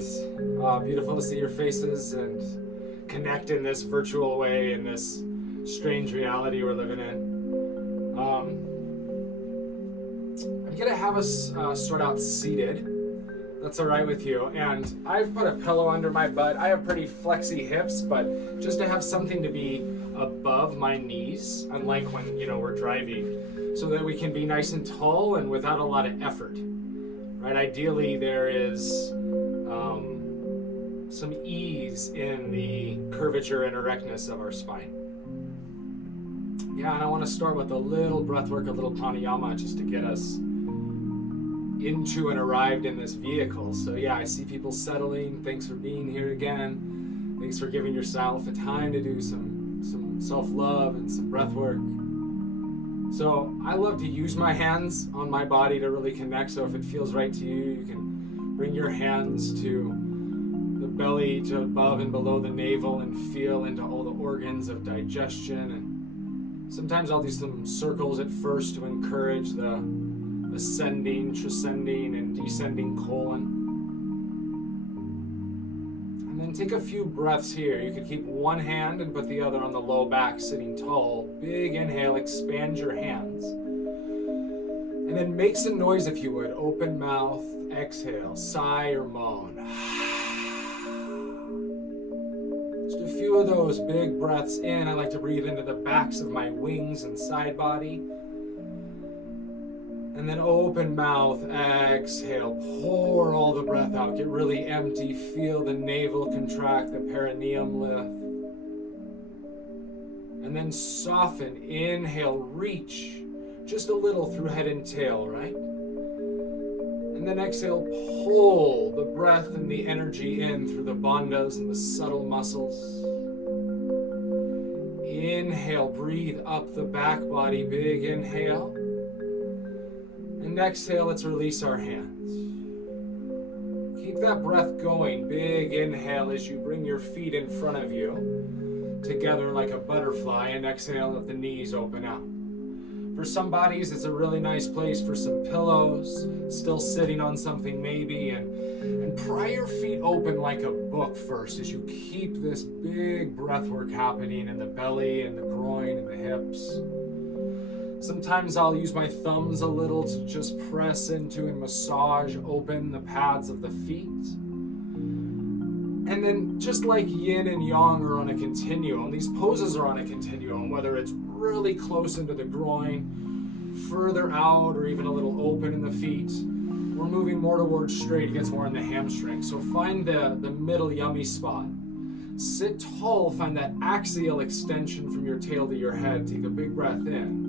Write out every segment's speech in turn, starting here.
friends. Beautiful to see your faces and connect in this virtual way in this strange reality we're living in. I'm gonna have us start out seated. That's all right with you. And I've put a pillow under my butt. I have pretty flexy hips, but just to have something to be above my knees, unlike when, we're driving, so that we can be nice and tall and without a lot of effort, right? Ideally, there is some ease in the curvature and erectness of our spine. Yeah, and I want to start with a little breath work, a little pranayama, just to get us into and arrived in this vehicle. So yeah, I see people settling. Thanks for being here again. Thanks for giving yourself a time to do some self-love and some breath work. So I love to use my hands on my body to really connect. So if it feels right to you, you can bring your hands to the belly, to above and below the navel, and feel into all the organs of digestion. And sometimes I'll do some circles at first to encourage the ascending, transcending, and descending colon. And then take a few breaths here. You could keep one hand and put the other on the low back, sitting tall. Big inhale, expand your hands. And then make some noise if you would. Open mouth, exhale, sigh or moan. Just a few of those big breaths in. I like to breathe into the backs of my wings and side body. And then open mouth, exhale, pour all the breath out. Get really empty, feel the navel contract, the perineum lift. And then soften, inhale, reach just a little through head and tail, right? And then exhale, pull the breath and the energy in through the bandhas and the subtle muscles. Inhale, breathe up the back body, big inhale. And exhale, let's release our hands. Keep that breath going. Big inhale as you bring your feet in front of you, together like a butterfly, and exhale, let the knees open out. For some bodies, it's a really nice place for some pillows, still sitting on something maybe, and pry your feet open like a book first as you keep this big breath work happening in the belly and the groin and the hips. Sometimes I'll use my thumbs a little to just press into and massage open the pads of the feet. And then just like yin and yang are on a continuum, these poses are on a continuum, whether it's really close into the groin, further out, or even a little open in the feet. We're moving more towards straight, it gets more in the hamstring. So find the middle yummy spot. Sit tall, find that axial extension from your tail to your head. Take a big breath in.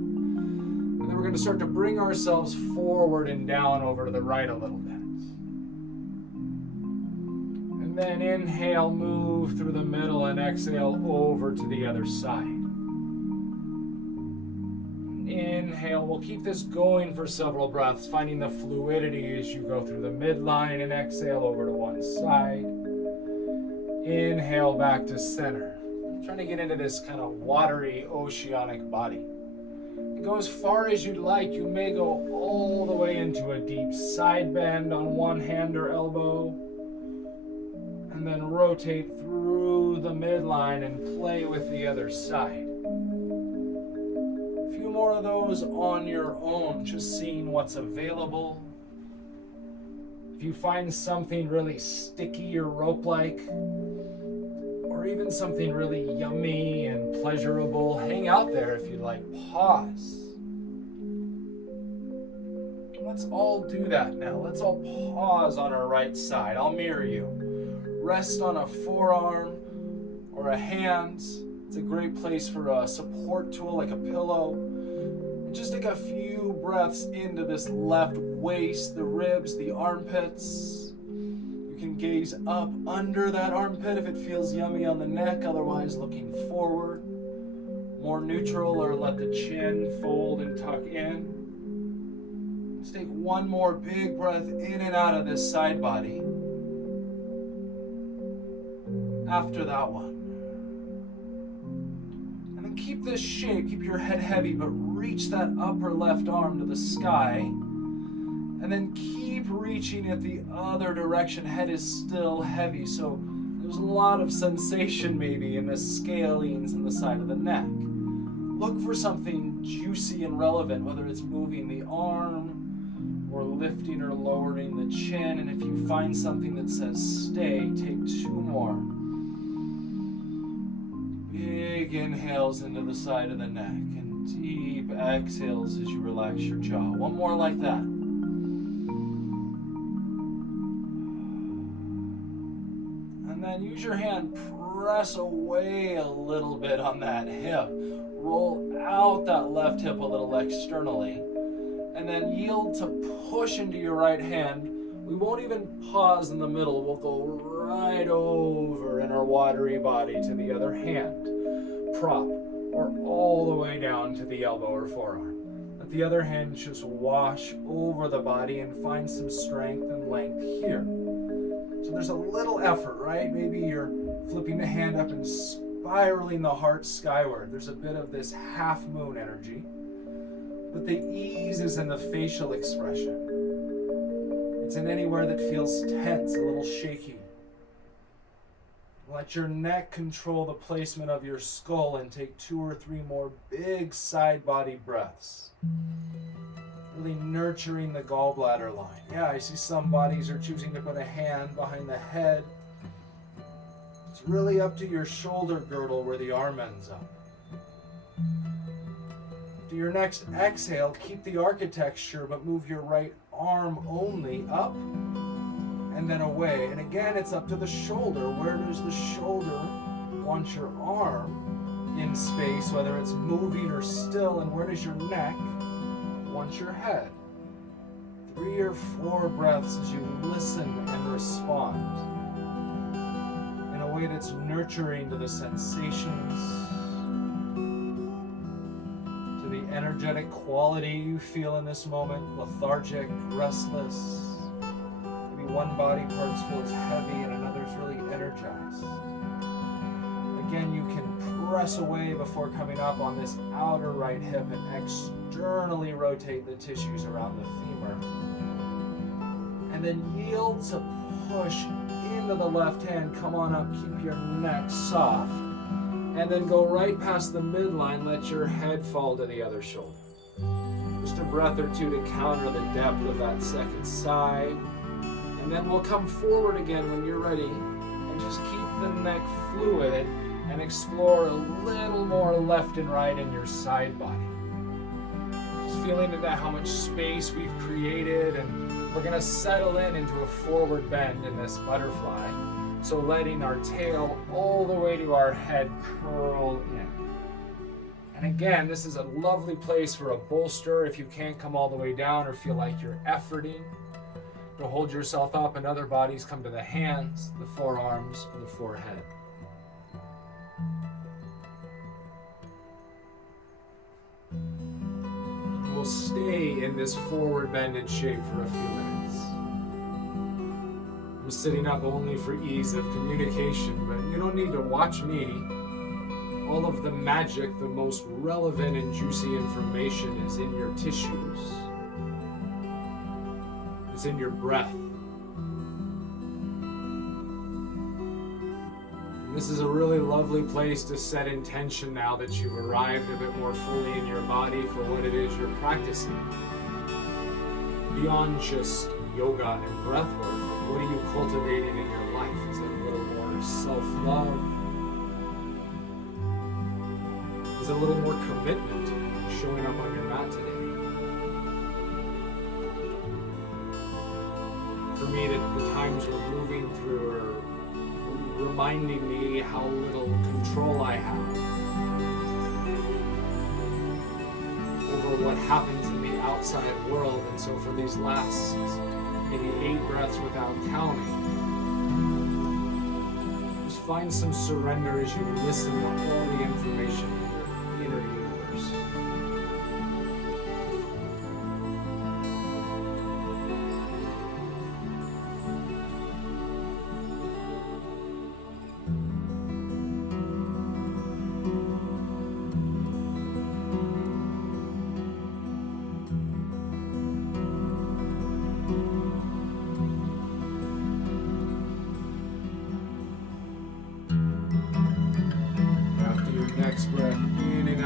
And then we're going to start to bring ourselves forward and down over to the right a little bit. And then inhale, move through the middle, and exhale over to the other side. Inhale, we'll keep this going for several breaths, finding the fluidity as you go through the midline, and exhale over to one side. Inhale back to center. Trying to get into this kind of watery, oceanic body. Go as far as you'd like. You may go all the way into a deep side bend on one hand or elbow, and then rotate through the midline and play with the other side. A few more of those on your own, just seeing what's available. If you find something really sticky or rope-like, or even something really yummy and pleasurable, hang out there if you'd like. Pause. Let's all do that now. Let's all pause on our right side. I'll mirror you. Rest on a forearm or a hand. It's a great place for a support tool like a pillow. And just take a few breaths into this left waist, the ribs, the armpits. You can gaze up under that armpit if it feels yummy on the neck, otherwise looking forward. More neutral, or let the chin fold and tuck in. Let's take one more big breath in and out of this side body. After that one. And then keep this shape, keep your head heavy, but reach that upper left arm to the sky. And then keep reaching it the other direction. Head is still heavy, so there's a lot of sensation maybe in the scalings in the side of the neck. Look for something juicy and relevant, whether it's moving the arm or lifting or lowering the chin. And if you find something that says stay, take 2 more. Big inhales into the side of the neck and deep exhales as you relax your jaw. 1 more like that. And then use your hand, press away a little bit on that hip. Roll out that left hip a little externally. And then yield to push into your right hand. We won't even pause in the middle. We'll go right over in our watery body to the other hand. Prop, or all the way down to the elbow or forearm. Let the other hand just wash over the body and find some strength and length here. So there's a little effort, right? Maybe you're flipping the hand up and spiraling the heart skyward. There's a bit of this half moon energy. But the ease is in the facial expression. It's in anywhere that feels tense, a little shaky. Let your neck control the placement of your skull and take 2 or 3 more big side body breaths. Really nurturing the gallbladder line. Yeah, I see some bodies are choosing to put a hand behind the head. It's really up to your shoulder girdle where the arm ends up. To your next exhale, keep the architecture, but move your right arm only up and then away. And again, it's up to the shoulder. Where does the shoulder want your arm in space, whether it's moving or still, and where does your neck want your head? 3 or 4 breaths as you listen and respond in a way that's nurturing to the sensations, to the energetic quality you feel in this moment, lethargic, restless. Maybe one body part feels heavy and another's really energized. Again, you can press away before coming up on this outer right hip and externally rotate the tissues around the femur. And then yield to push into the left hand. Come on up, keep your neck soft. And then go right past the midline, let your head fall to the other shoulder. Just a breath or 2 to counter the depth of that second sigh. And then we'll come forward again when you're ready and just keep the neck fluid and explore a little more left and right in your side body. Just feeling into how much space we've created, and we're gonna settle into a forward bend in this butterfly. So letting our tail all the way to our head curl in. And again, this is a lovely place for a bolster if you can't come all the way down or feel like you're efforting to hold yourself up, and other bodies come to the hands, the forearms, or the forehead. We'll stay in this forward bended shape for a few minutes. I'm sitting up only for ease of communication, but you don't need to watch me. All of the magic, the most relevant and juicy information is in your tissues. It's in your breath. This is a really lovely place to set intention now that you've arrived a bit more fully in your body for what it is you're practicing. Beyond just yoga and breathwork, what are you cultivating in your life? Is it a little more self-love? Is it a little more commitment showing up on your mat today? For me, the times we're moving through are reminding me how little control I have over what happens in the outside world. And so for these last maybe 8 breaths without counting, just find some surrender as you listen to all the information in your inner universe.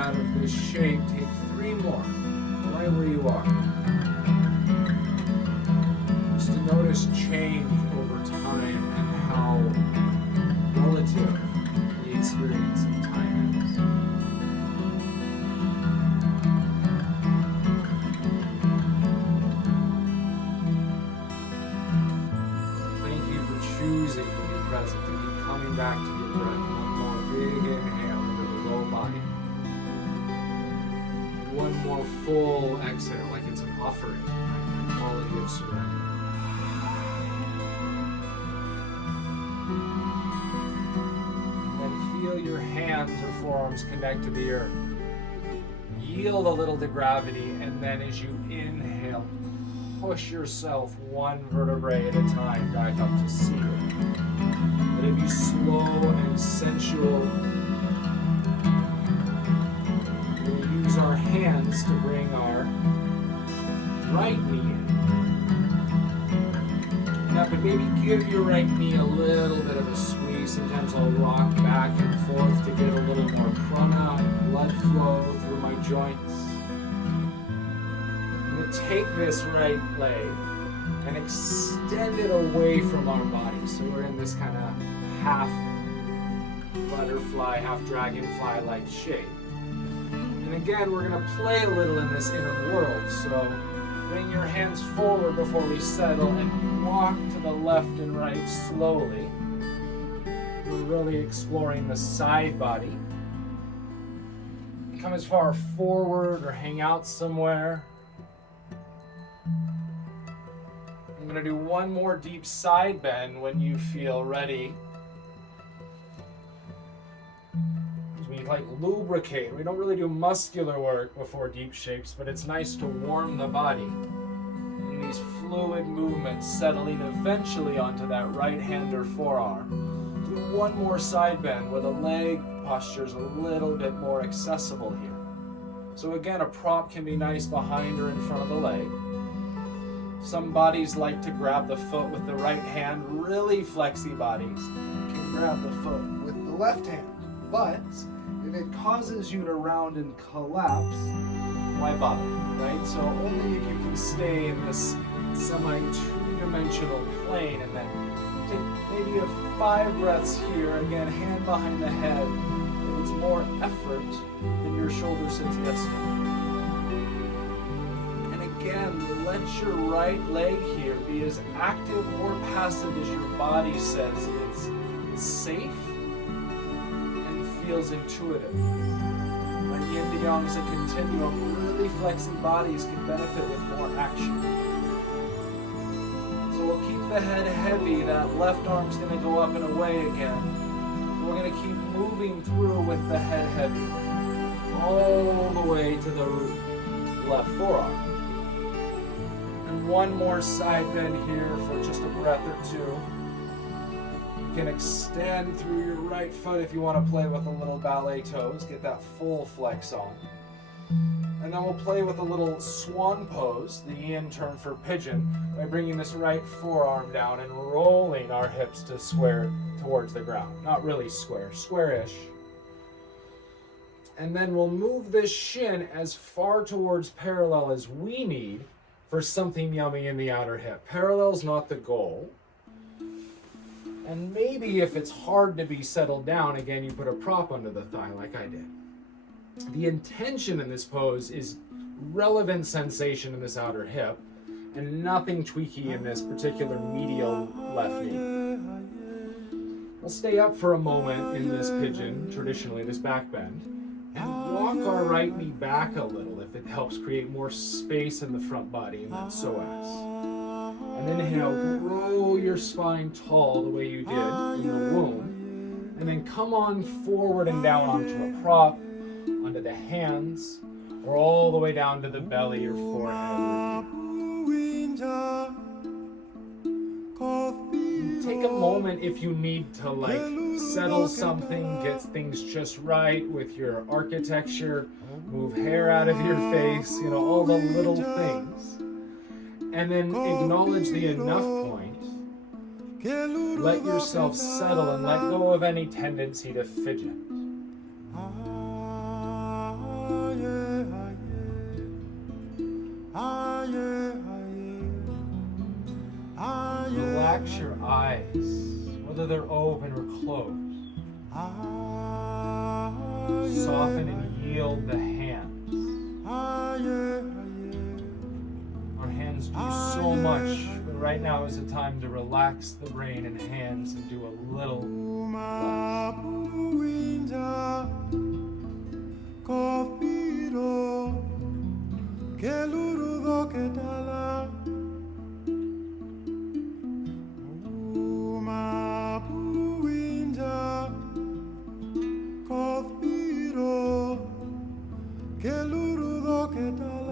out of this shape, take 3 more, right where you are. Just to notice change over time and how relative the experience of time is. Thank you for choosing to be present, to keep coming back to your breath. One more big inhale into the low body. One more full exhale, like it's an offering, right? The quality of surrender. And then feel your hands or forearms connect to the earth. Yield a little to gravity, and then as you inhale, push yourself one vertebrae at a time back up to ceiling. Let it be slow and sensual. We'll use our hands to bring our right knee in. Now, but maybe give your right knee a little bit of a squeeze. Sometimes I'll rock back and forth to get a little more prana, blood flow through my joints. I'm going to take this right leg and extend it away from our body. So we're in this kind of half butterfly, half dragonfly-like shape. And again, we're going to play a little in this inner world. So bring your hands forward before we settle and walk to the left and right slowly. We're really exploring the side body. Come as far forward or hang out somewhere. I'm going to do one more deep side bend when you feel ready. We like lubricate. We don't really do muscular work before deep shapes, but it's nice to warm the body. And these fluid movements settling eventually onto that right hand or forearm. Do one more side bend where the leg posture is a little bit more accessible here. So again, a prop can be nice behind or in front of the leg. Some bodies like to grab the foot with the right hand. Really flexy bodies can grab the foot with the left hand. But if it causes you to round and collapse, why bother, right? So only if you can stay in this semi-two-dimensional plane, and then take maybe 5 breaths here. Again, hand behind the head. If it's more effort than your shoulder says yes to. Again, let your right leg here be as active or passive as your body says is safe and feels intuitive. Right? Yin to yang is a continuum. Really flexing bodies can benefit with more action. So we'll keep the head heavy. That left arm's going to go up and away again. We're going to keep moving through with the head heavy. All the way to the left forearm. One more side bend here for just a breath or two. You can extend through your right foot if you want to play with a little ballet toes. Get that full flex on. And then we'll play with a little swan pose, the yin turn for pigeon, by bringing this right forearm down and rolling our hips to square towards the ground. Not really square, square-ish. And then we'll move this shin as far towards parallel as we need for something yummy in the outer hip. Parallel's not the goal. And maybe if it's hard to be settled down, again, you put a prop under the thigh like I did. The intention in this pose is relevant sensation in this outer hip and nothing tweaky in this particular medial left knee. We'll stay up for a moment in this pigeon, traditionally this back bend, and walk our right knee back a little if it helps create more space in the front body in that psoas. And inhale, grow your spine tall the way you did in the womb. And then come on forward and down onto a prop, onto the hands, or all the way down to the belly or forehead. Take a moment if you need to settle something, get things just right with your architecture, move hair out of your face, all the little things. And then acknowledge the enough point. Let yourself settle and let go of any tendency to fidget. relax your eyes, whether they're open or closed. Soften and yield the hands. Our hands do so much, but right now is the time to relax the brain and hands and do a little less. Kothbiro, kelurudo ketala, umapuinja. Kothbiro, kelurudo ketala.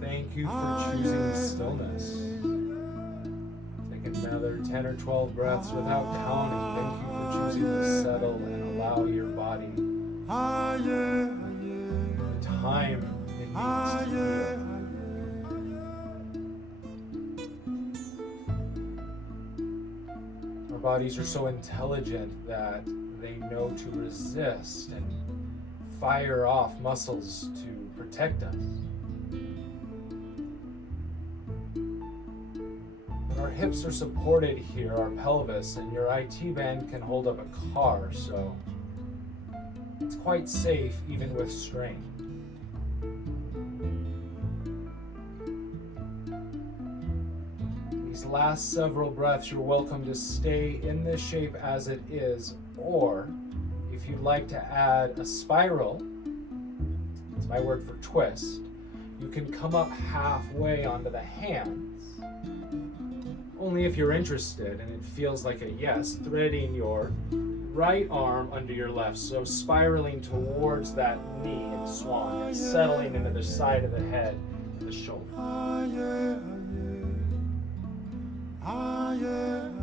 Thank you for choosing stillness. Take another 10 or 12 breaths without counting. Thank you for choosing to settle and allow your body the time it needs to heal. Our bodies are so intelligent that they know to resist and fire off muscles to protect us. Our hips are supported here, our pelvis, and your IT band can hold up a car, so it's quite safe even with strain. These last several breaths, you're welcome to stay in this shape as it is, or if you'd like to add a spiral, it's my word for twist, you can come up halfway onto the hands. Only if you're interested and it feels like a yes, threading your right arm under your left, so spiraling towards that knee in swan and settling into the side of the head and the shoulder.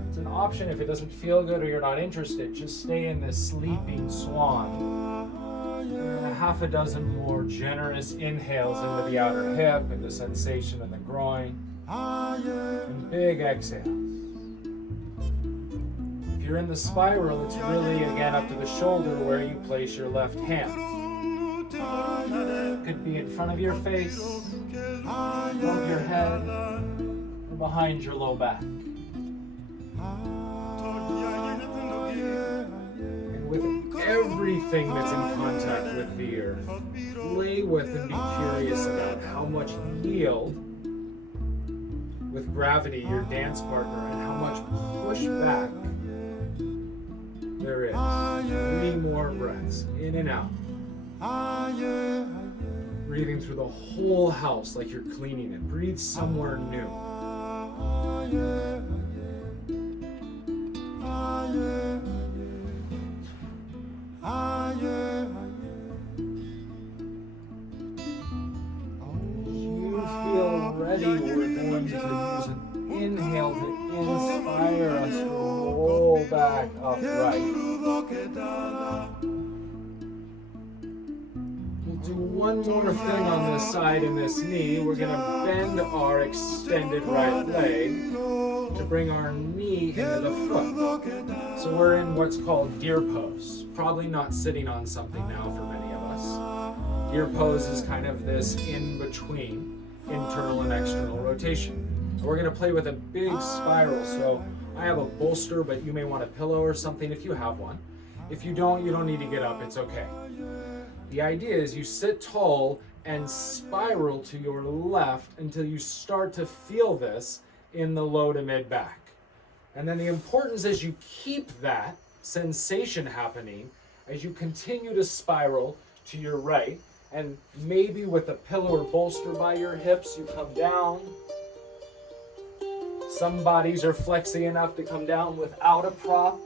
It's an option if it doesn't feel good or you're not interested, just stay in this sleeping swan. Half a dozen more generous inhales into the outer hip and the sensation in the groin. And big exhales. If you're in the spiral, it's really again up to the shoulder where you place your left hand. It could be in front of your face, above your head, or behind your low back. And with everything that's in contact with the earth, play with and be curious about how much yield with gravity, your dance partner, and how much pushback there is. 3 more breaths, in and out. Breathing through the whole house like you're cleaning it. Breathe somewhere new. You feel ready, we're going to use an inhale to inspire us to roll back upright. We'll do one more thing on this side and this knee. We're going to bend our extended right leg to bring our knee into the foot. So we're in what's called deer pose. Probably not sitting on something now for many of us. Deer pose is kind of this in-between internal and external rotation. We're going to play with a big spiral. So I have a bolster, but you may want a pillow or something if you have one. If you don't need to get up. It's okay. The idea is you sit tall and spiral to your left until you start to feel this in the low to mid back. And then the importance is you keep that sensation happening as you continue to spiral to your right, and maybe with a pillow or bolster by your hips, you come down. Some bodies are flexy enough to come down without a prop.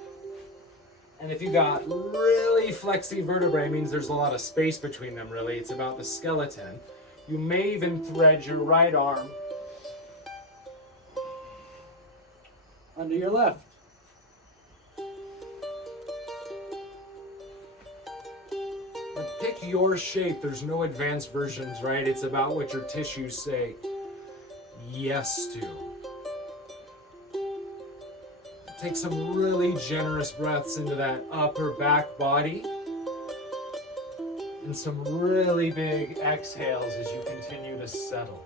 And if you got really flexy vertebrae, it means there's a lot of space between them, really. It's about the skeleton. You may even thread your right arm under your left. But pick your shape. There's no advanced versions, right? It's about what your tissues say yes to. Take some really generous breaths into that upper back body. And some really big exhales as you continue to settle.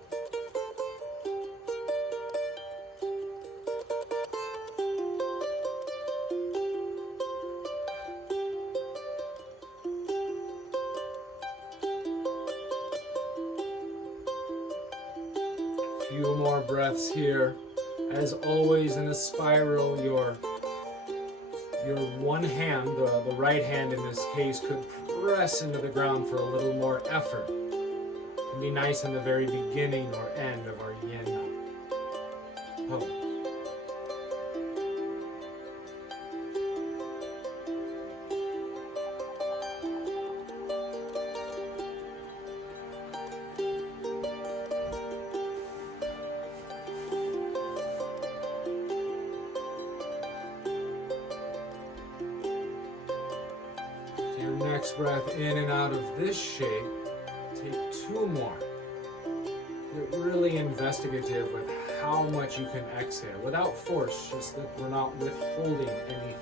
Few more breaths here. As always in a spiral, your one hand, the right hand in this case, could press into the ground for a little more effort. It can be nice in the very beginning or end of our yin pose. Next breath in and out of this shape. Take two more. Get really investigative with how much you can exhale without force, just that we're not withholding anything.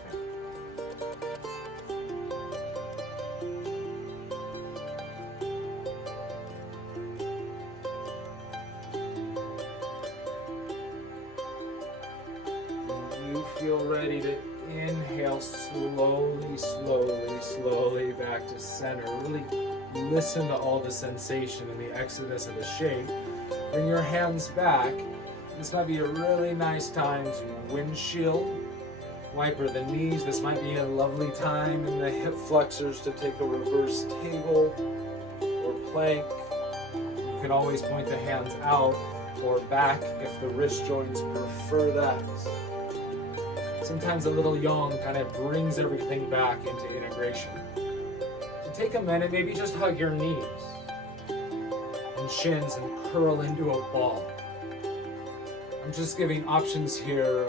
When you feel ready to inhale slowly, slowly, slowly back to center. Really listen to all the sensation in the exodus of the shape. Bring your hands back. This might be a really nice time to windshield, wiper the knees. This might be a lovely time in the hip flexors to take a reverse table or plank. You can always point the hands out or back if the wrist joints prefer that. Sometimes a little yang kind of brings everything back into integration. So take a minute, maybe just hug your knees and shins and curl into a ball. I'm just giving options here.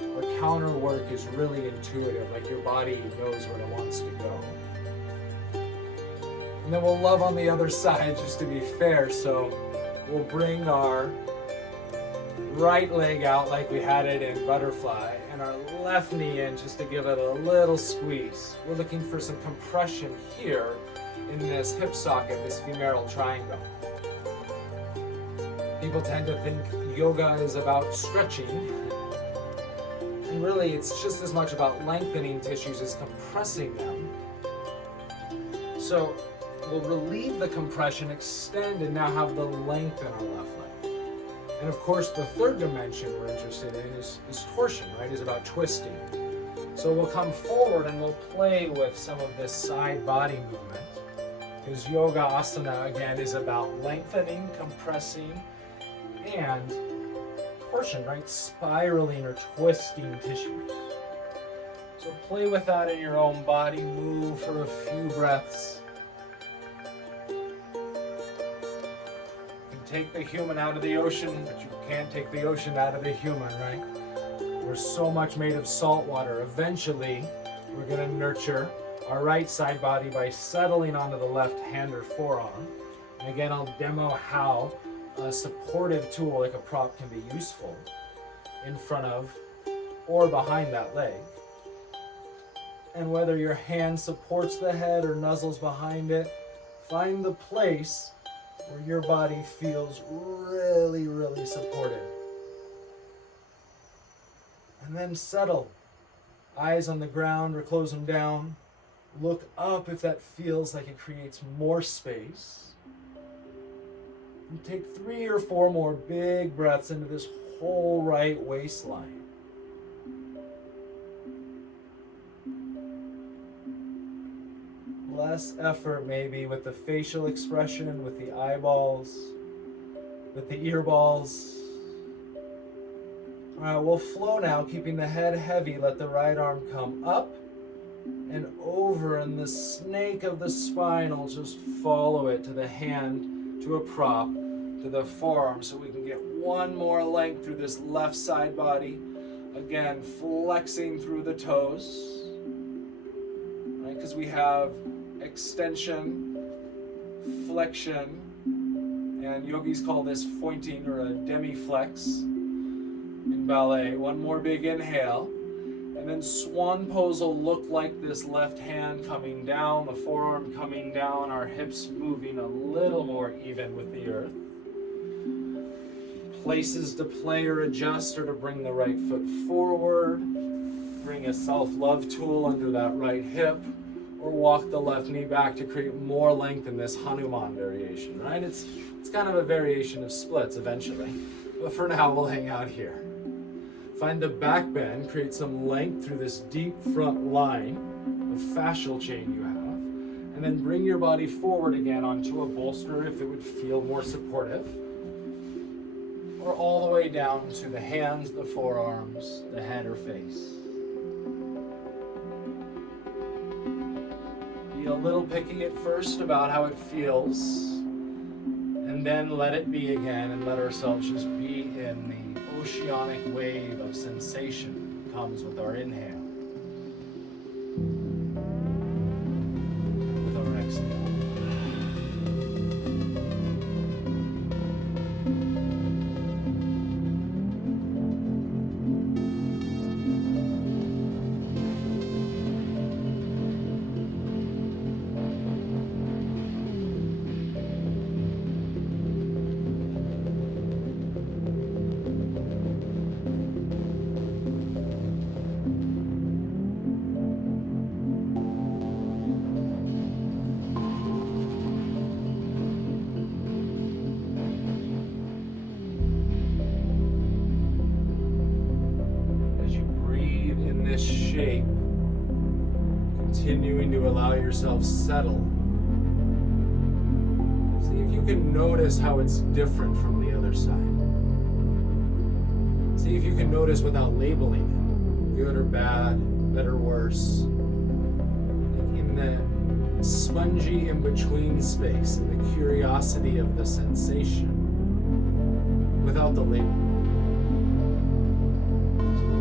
The counter work is really intuitive, like your body knows where it wants to go. And then we'll love on the other side just to be fair. So we'll bring our right leg out like we had it in butterfly, and our left knee in just to give it a little squeeze. We're looking for some compression here in this hip socket, this femoral triangle. People tend to think yoga is about stretching, and really it's just as much about lengthening tissues as compressing them. So we'll relieve the compression, extend, and now have the length in our left leg. And of course, the third dimension we're interested in is torsion, right? Is about twisting. So we'll come forward and we'll play with some of this side body movement. Because yoga asana, again, is about lengthening, compressing, and torsion, right? Spiraling or twisting tissues. So play with that in your own body. Move for a few breaths. Take the human out of the ocean, but you can't take the ocean out of the human, right? We're so much made of salt water. Eventually, we're going to nurture our right side body by settling onto the left hand or forearm. And again, I'll demo how a supportive tool like a prop can be useful in front of or behind that leg. And whether your hand supports the head or nuzzles behind it, find the place where your body feels really, really supported. And then settle. Eyes on the ground or close them down. Look up if that feels like it creates more space. And take 3 or 4 more big breaths into this whole right waistline. Less effort maybe with the facial expression, with the eyeballs, with the earballs. All right, we'll flow now, keeping the head heavy. Let the right arm come up and over, and the snake of the spine will just follow it to the hand, to a prop, to the forearm, so we can get one more length through this left side body. Again, flexing through the toes, right? Because we have extension, flexion, and yogis call this pointing or a demi-flex in ballet. One more big inhale, And then swan pose will look like this, left hand coming down, the forearm coming down, our hips moving a little more even with the earth. Places to play or adjust or to bring the right foot forward. Bring a self-love tool under that right hip, or walk the left knee back to create more length in this Hanuman variation, right? It's kind of a variation of splits eventually, but for now we'll hang out here. Find the back bend, create some length through this deep front line of fascial chain you have, and then bring your body forward again onto a bolster if it would feel more supportive, or all the way down to the hands, the forearms, the head or face. Be a little picky at first about how it feels, and then let it be again and let ourselves just be in the oceanic wave of sensation that comes with our inhale, with our exhale. Continuing to allow yourself settle. See if you can notice how it's different from the other side. See if you can notice without labeling it, good or bad, better, worse. In the spongy in-between space, in the curiosity of the sensation, without the label.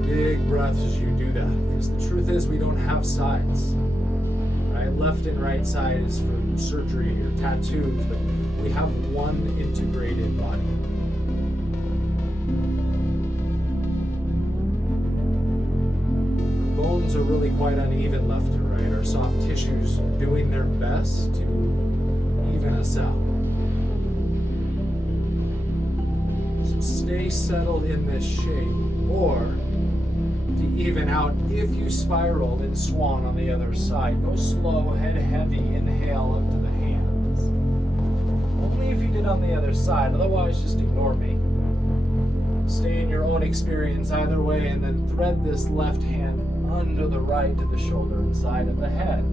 Big breaths as you do that, because the truth is we don't have sides. Right? Left and right side is for surgery or tattoos, but we have one integrated body. Our bones are really quite uneven left to right. Our soft tissues are doing their best to even us out. So stay settled in this shape, or to even out if you spiral in swan on the other side. Go slow, head heavy, inhale up to the hands. Only if you did on the other side, otherwise just ignore me. Stay in your own experience either way, and then thread this left hand under the right to the shoulder and side of the head.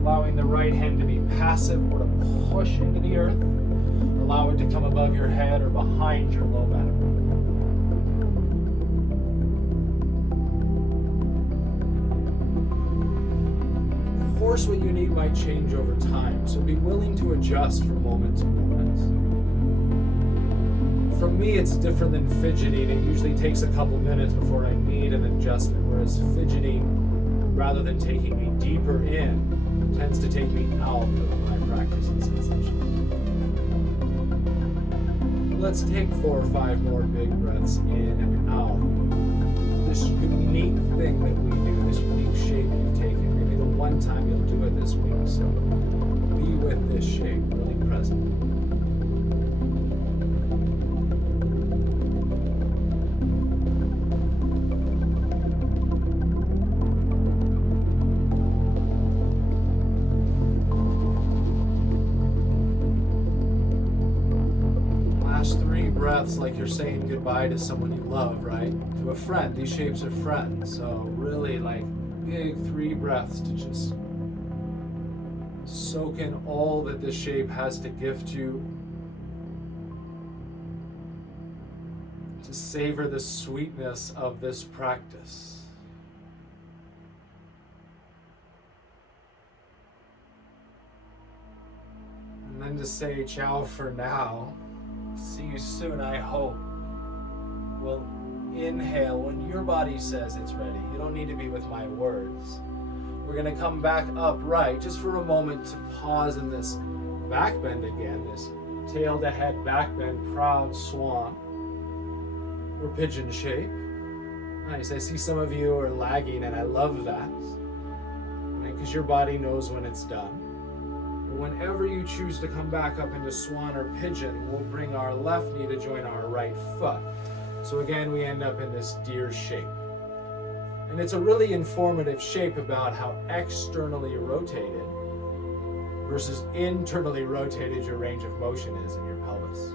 Allowing the right hand to be passive or to push into the earth. Allow it to come above your head or behind your low back. Of course, what you need might change over time, so be willing to adjust from moment to moment. For me, it's different than fidgeting. It usually takes a couple minutes before I need an adjustment, whereas fidgeting, rather than taking me deeper in, tends to take me out of my practice and sensations. Let's take 4 or 5 more big breaths in and out. This unique thing that we do, this unique shape you've taken, maybe the one time you'll do it this week. So be with this shape, really present. Breaths like you're saying goodbye to someone you love, right? To a friend. These shapes are friends. So really like big 3 breaths to just soak in all that this shape has to gift you. To savor the sweetness of this practice. And then to say ciao for now. See you soon, I hope. We'll inhale when your body says it's ready. You don't need to be with my words. We're going to come back upright just for a moment to pause in this back bend again, this tail to head back bend, proud swan. or pigeon shape. Nice. I see some of you are lagging, and I love that. Because your body knows when it's done. Whenever you choose to come back up into swan or pigeon, we'll bring our left knee to join our right foot. So again, we end up in this deer shape. And it's a really informative shape about how externally rotated versus internally rotated your range of motion is in your pelvis.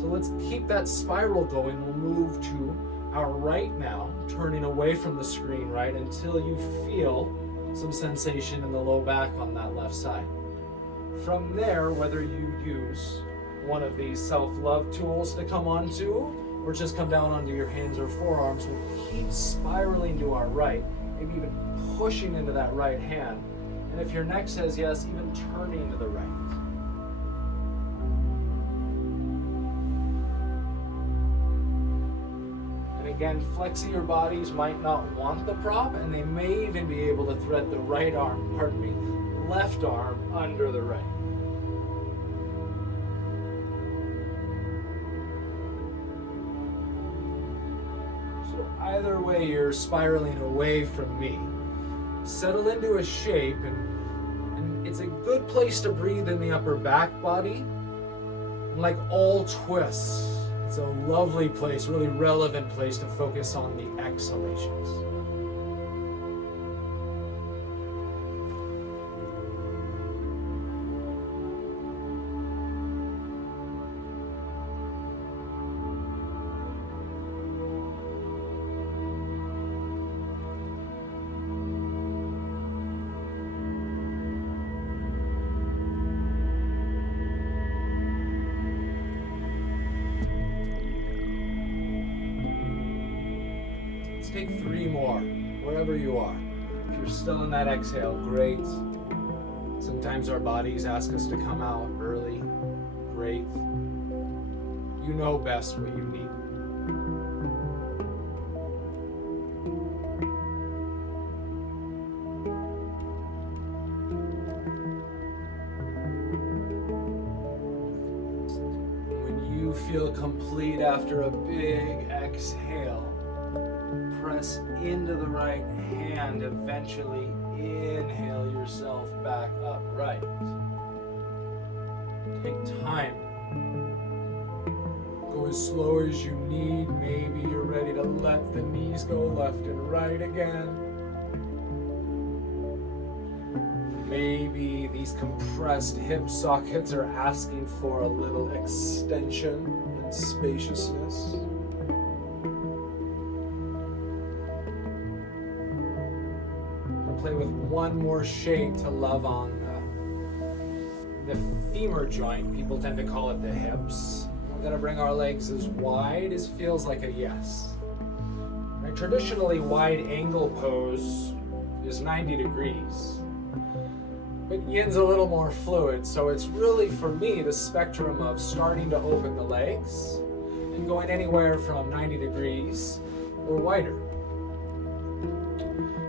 So let's keep that spiral going. We'll move to our right now, turning away from the screen, right, until you feel some sensation in the low back on that left side. From there, whether you use one of these self-love tools to come onto, or just come down onto your hands or forearms, we'll keep spiraling to our right, maybe even pushing into that right hand. And if your neck says yes, even turning to the right. Again, flexier bodies might not want the prop, and they may even be able to thread the left arm under the right. So either way, you're spiraling away from me. Settle into a shape, and it's a good place to breathe in the upper back body. And like all twists, it's a lovely place, really relevant place to focus on the exhalations. Take 3 more, wherever you are. If you're still in that exhale, great. Sometimes our bodies ask us to come out early, great. You know best what you need. When you feel complete after a big exhale, press into the right hand, eventually inhale yourself back upright. Take time. Go as slow as you need. Maybe you're ready to let the knees go left and right again. Maybe these compressed hip sockets are asking for a little extension and spaciousness. Play with one more shape to love on the femur joint. People tend to call it the hips. We're going to bring our legs as wide as feels like a yes. Right? Traditionally, wide angle pose is 90 degrees. But Yin's a little more fluid, so it's really, for me, the spectrum of starting to open the legs and going anywhere from 90 degrees or wider.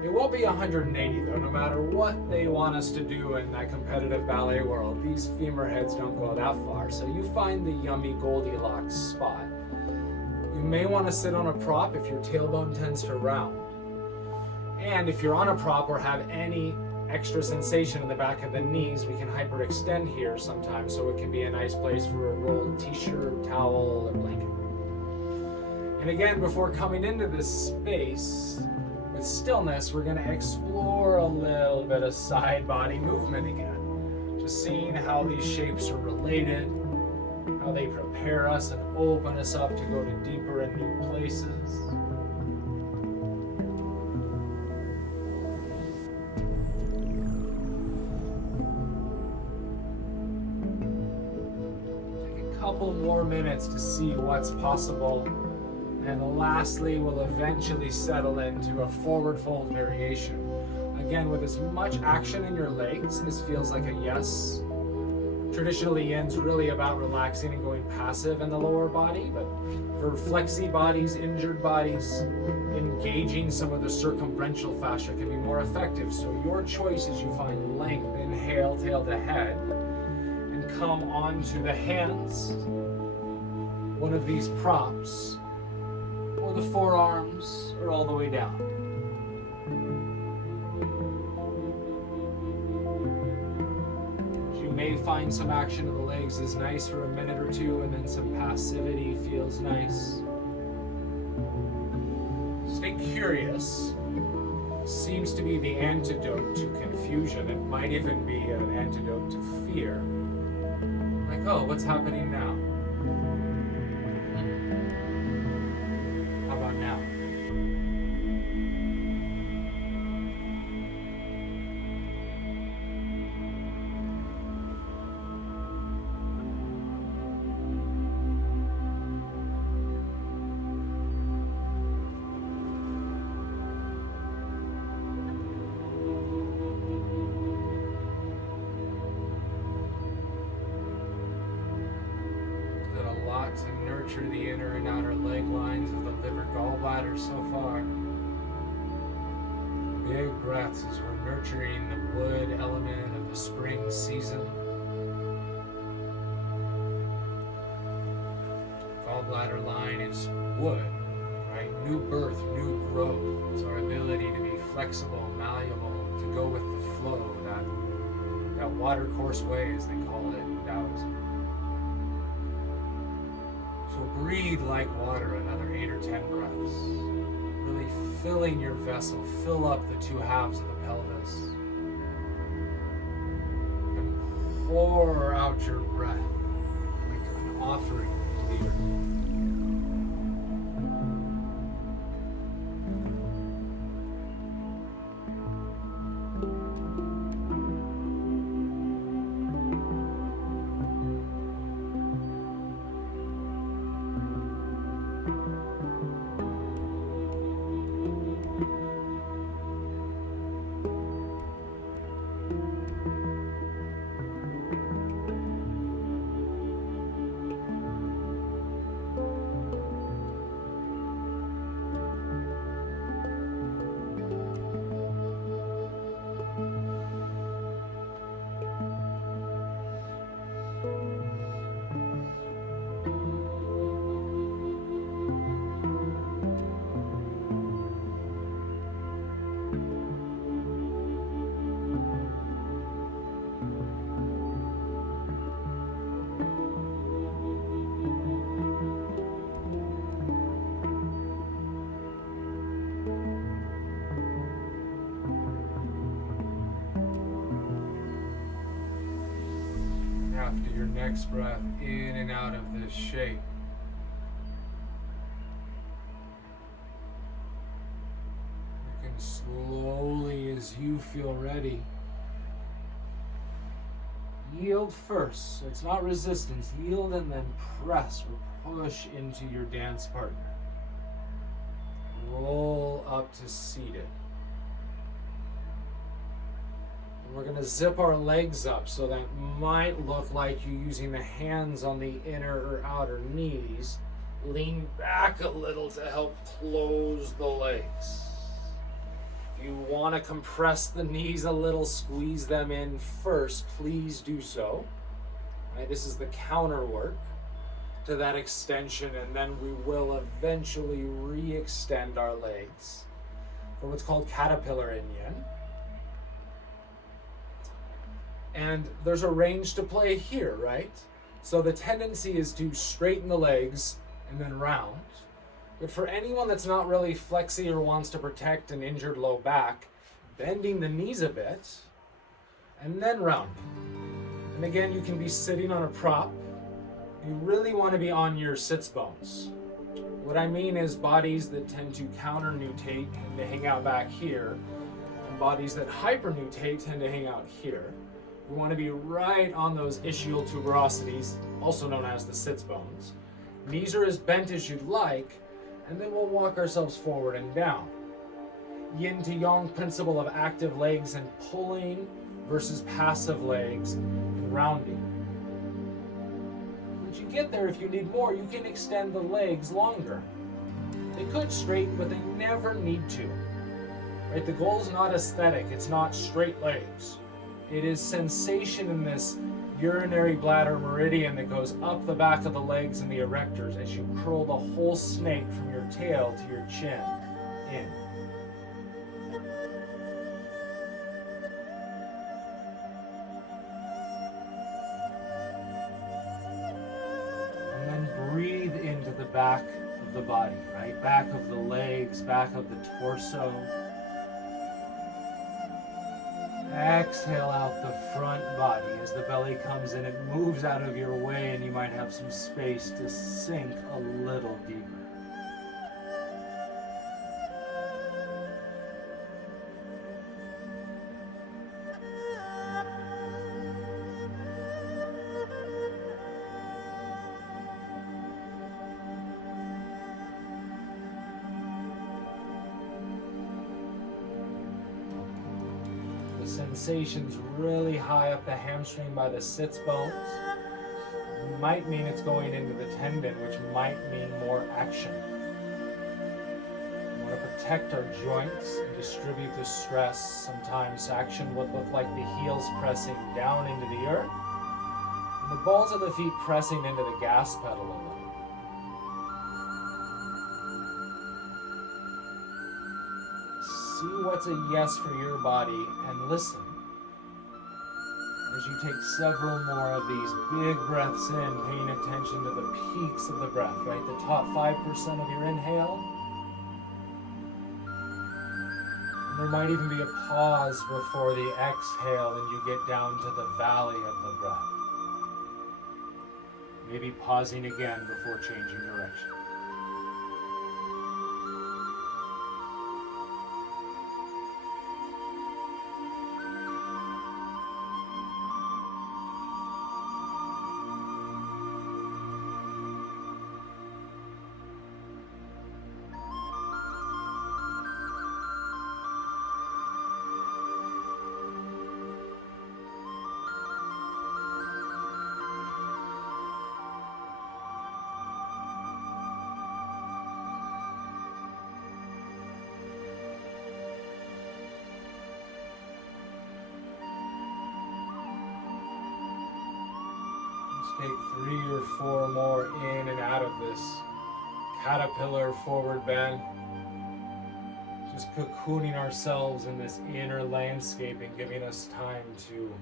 It won't be 180 though, no matter what they want us to do in that competitive ballet world. These femur heads don't go that far, so you find the yummy Goldilocks spot. You may want to sit on a prop if your tailbone tends to round. And if you're on a prop or have any extra sensation in the back of the knees, we can hyperextend here sometimes, so it can be a nice place for a rolled t-shirt, towel, or blanket. And again, before coming into this space, with stillness, we're going to explore a little bit of side body movement again. Just seeing how these shapes are related, how they prepare us and open us up to go to deeper and new places. Take a couple more minutes to see what's possible. And lastly, we'll eventually settle into a forward fold variation. Again, with as much action in your legs as feels like a yes. Traditionally, Yin's really about relaxing and going passive in the lower body, but for flexi bodies, injured bodies, engaging some of the circumferential fascia can be more effective. So your choice is you find length, inhale, tail to head, and come onto the hands, one of these props, or the forearms, or all the way down. You may find some action of the legs is nice for a minute or two, and then some passivity feels nice. Stay curious. Seems to be the antidote to confusion. It might even be an antidote to fear. Like, oh, what's happening now? How about now? The inner and outer leg lines of the liver gallbladder so far. Big breaths as we're nurturing the wood element of the spring season. Gallbladder line is wood, right? New birth, new growth. It's our ability to be flexible, malleable, to go with the flow, that water course way, as they call it in Taoism. So breathe like water, another 8 or 10 breaths. Really filling your vessel, fill up the two halves of the pelvis. And pour out your breath like an offering to the earth. After your next breath, in and out of this shape. You can slowly, as you feel ready, yield first. So it's not resistance. Yield and then press or push into your dance partner. Roll up to seated. We're going to zip our legs up, so that might look like you using the hands on the inner or outer knees. Lean back a little to help close the legs. If you want to compress the knees a little, squeeze them in first, please do so. Right, this is the counter work to that extension, and then we will eventually re-extend our legs for what's called caterpillar in Yin. And there's a range to play here, right? So the tendency is to straighten the legs and then round. But for anyone that's not really flexy or wants to protect an injured low back, bending the knees a bit and then rounding. And again, you can be sitting on a prop. You really want to be on your sits bones. What I mean is bodies that tend to counter-nutate tend to hang out back here, and bodies that hyper-nutate tend to hang out here. We want to be right on those ischial tuberosities, also known as the sits bones. Knees are as bent as you'd like, and then we'll walk ourselves forward and down. Yin to yang principle of active legs and pulling versus passive legs and rounding. Once you get there, if you need more, you can extend the legs longer. They could straighten, but they never need to. Right? The goal is not aesthetic, it's not straight legs. It is sensation in this urinary bladder meridian that goes up the back of the legs and the erectors as you curl the whole snake from your tail to your chin in. And then breathe into the back of the body, right? Back of the legs, back of the torso. Exhale out the front body as the belly comes in. It moves out of your way and you might have some space to sink a little deeper. Sensations really high up the hamstring by the sits bones might mean it's going into the tendon, which might mean more action. We want to protect our joints and distribute the stress. Sometimes action would look like the heels pressing down into the earth and the balls of the feet pressing into the gas pedal a little. See what's a yes for your body and listen as you take several more of these big breaths in, paying attention to the peaks of the breath, right? The top 5% of your inhale. And there might even be a pause before the exhale and you get down to the valley of the breath. Maybe pausing again before changing direction. Take 3 or 4 more in and out of this caterpillar forward bend. Just cocooning ourselves in this inner landscape and giving us time to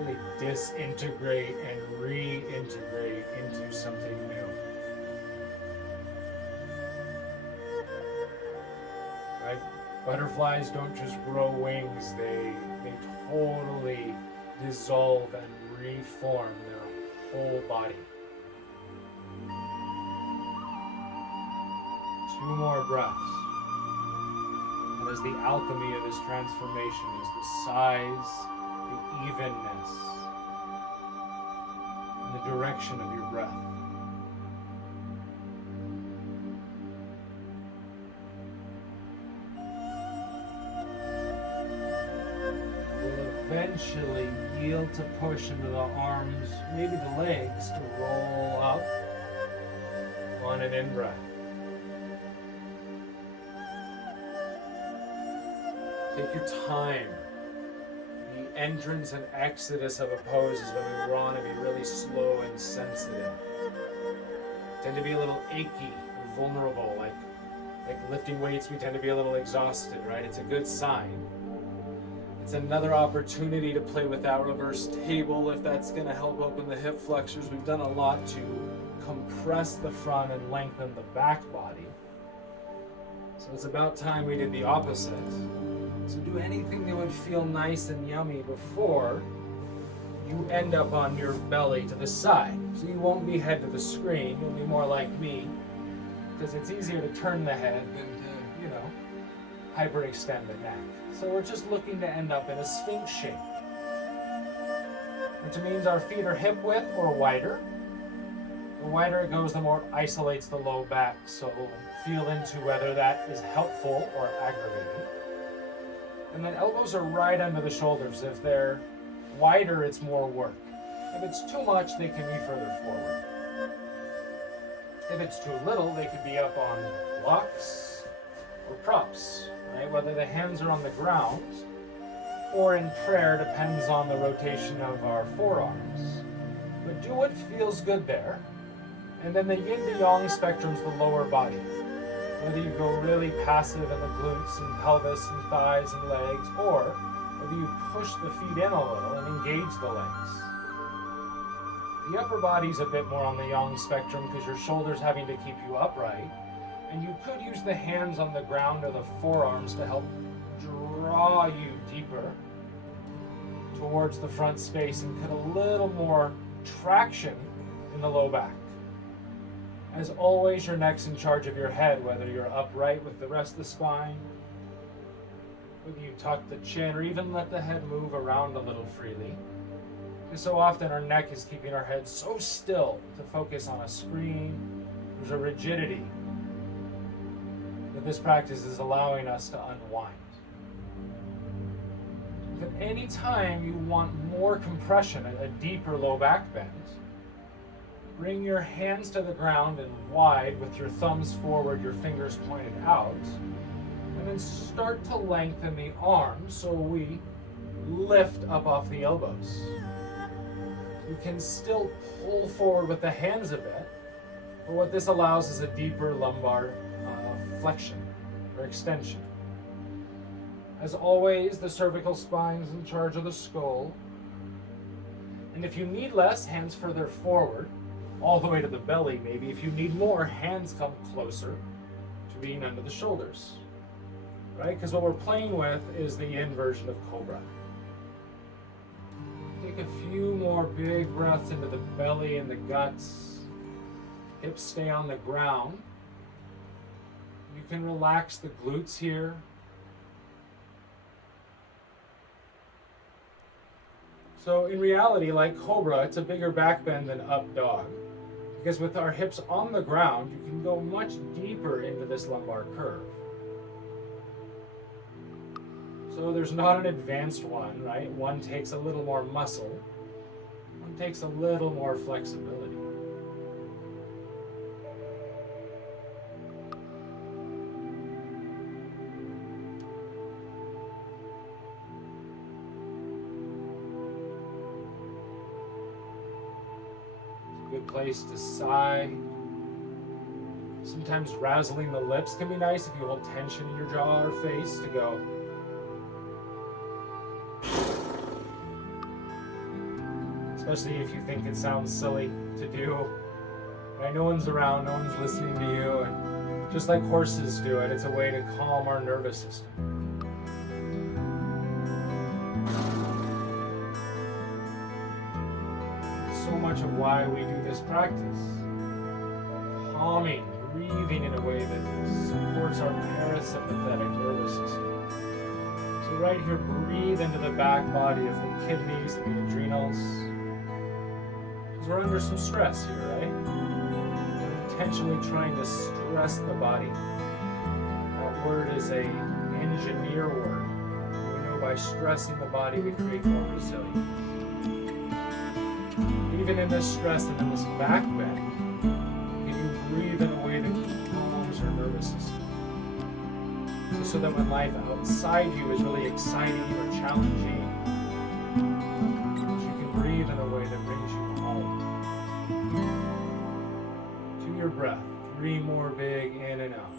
really disintegrate and reintegrate into something new. Right? Butterflies don't just grow wings, they totally dissolve and reform their whole body. 2 more breaths. And as the alchemy of this transformation is the size, the evenness, and the direction of your breath. Eventually yield to push into the arms, maybe the legs, to roll up on an in-breath. Take your time. The entrance and exodus of a pose is when we want to be really slow and sensitive. Tend to be a little achy, vulnerable, like lifting weights, we tend to be a little exhausted, right? It's a good sign. It's another opportunity to play with that reverse table if that's going to help open the hip flexors. We've done a lot to compress the front and lengthen the back body. So it's about time we did the opposite. So do anything that would feel nice and yummy before you end up on your belly to the side. So you won't be head to the screen, you'll be more like me, because it's easier to turn the head than to, you know, hyperextend the neck. So we're just looking to end up in a sphinx shape, which means our feet are hip width or wider. The wider it goes, the more it isolates the low back. So feel into whether that is helpful or aggravating. And then elbows are right under the shoulders. If they're wider, it's more work. If it's too much, they can be further forward. If it's too little, they could be up on blocks or props, right? Whether the hands are on the ground or in prayer, depends on the rotation of our forearms. But do what feels good there. And then the yin to yang spectrum's the lower body. Whether you go really passive in the glutes and pelvis and thighs and legs, or whether you push the feet in a little and engage the legs. The upper body's a bit more on the yang spectrum because your shoulder's having to keep you upright. And you could use the hands on the ground or the forearms to help draw you deeper towards the front space and get a little more traction in the low back. As always, your neck's in charge of your head, whether you're upright with the rest of the spine, whether you tuck the chin, or even let the head move around a little freely. Because so often our neck is keeping our head so still to focus on a screen. There's a rigidity that this practice is allowing us to unwind. If at any time you want more compression, a deeper low back bend, bring your hands to the ground and wide with your thumbs forward, your fingers pointed out, and then start to lengthen the arms so we lift up off the elbows. You can still pull forward with the hands a bit, but what this allows is a deeper lumbar flexion or extension. As always, the cervical spine is in charge of the skull. And if you need less, hands further forward, all the way to the belly maybe. If you need more, hands come closer to being under the shoulders, right? Because what we're playing with is the yin version of Cobra. Take a few more big breaths into the belly and the guts. Hips stay on the ground. You can relax the glutes here. So in reality, like Cobra, it's a bigger back bend than up dog. Because with our hips on the ground, you can go much deeper into this lumbar curve. So there's not an advanced one, right? One takes a little more muscle. One takes a little more flexibility. Good place to sigh. Sometimes razzling the lips can be nice if you hold tension in your jaw or face to go. Especially if you think it sounds silly to do. Right? No one's around, no one's listening to you, and just like horses do it, it's a way to calm our nervous system. So much of why we do this practice. Calming, breathing in a way that supports our parasympathetic nervous system. So right here, breathe into the back body of the kidneys and the adrenals. Because we're under some stress here, right? We're intentionally trying to stress the body. That word is a engineer word. We know by stressing the body, we create more resilience. Even in this stress and in this back bend, can you breathe in a way that calms your nervous system? So that when life outside you is really exciting or challenging, you can breathe in a way that brings you home. To your breath, 3 more big in and out.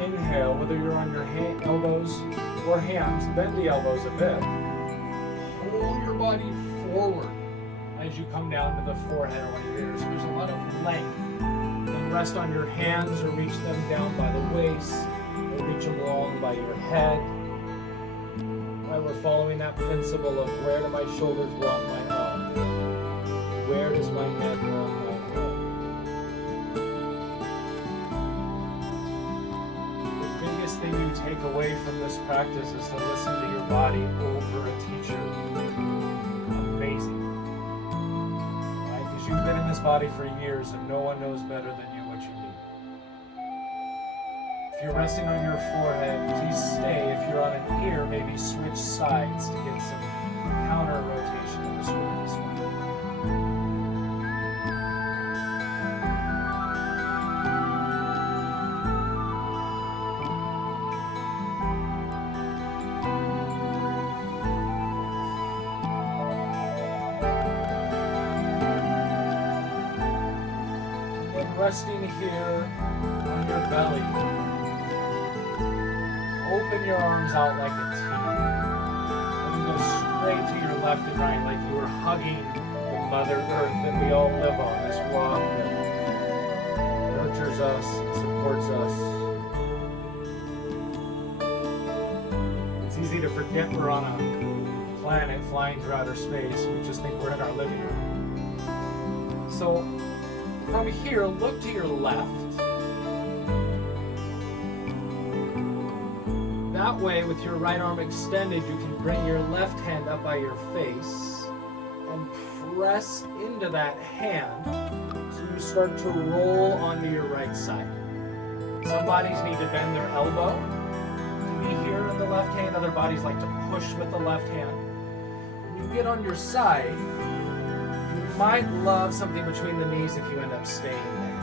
Inhale, whether you're on your elbows or hands, bend the elbows a bit. Pull your body forward as you come down to the forehead or one of your ears. There's a lot of length. Then rest on your hands or reach them down by the waist or reach them along by your head. Right, we're following that principle of where do my shoulders want my arm? Where does my neck want my head? Thing you take away from this practice is to listen to your body over a teacher. Amazing. Right? Because this body for years, and no one knows better than you what you need. If you're resting on your forehead, please stay. If you're on an ear, maybe switch sides to get some counter rotation in the spine. Resting here on your belly. Open your arms out like a T. And go straight to your left and right like you were hugging the Mother Earth that we all live on, this rock that nurtures us and supports us. It's easy to forget we're on a planet flying through outer space. We just think we're in our living room. So from here, look to your left. That way, with your right arm extended, you can bring your left hand up by your face and press into that hand so you start to roll onto your right side. Some bodies need to bend their elbow to be here in the left hand. Other bodies like to push with the left hand. When you get on your side, you might love something between the knees if you end up staying there.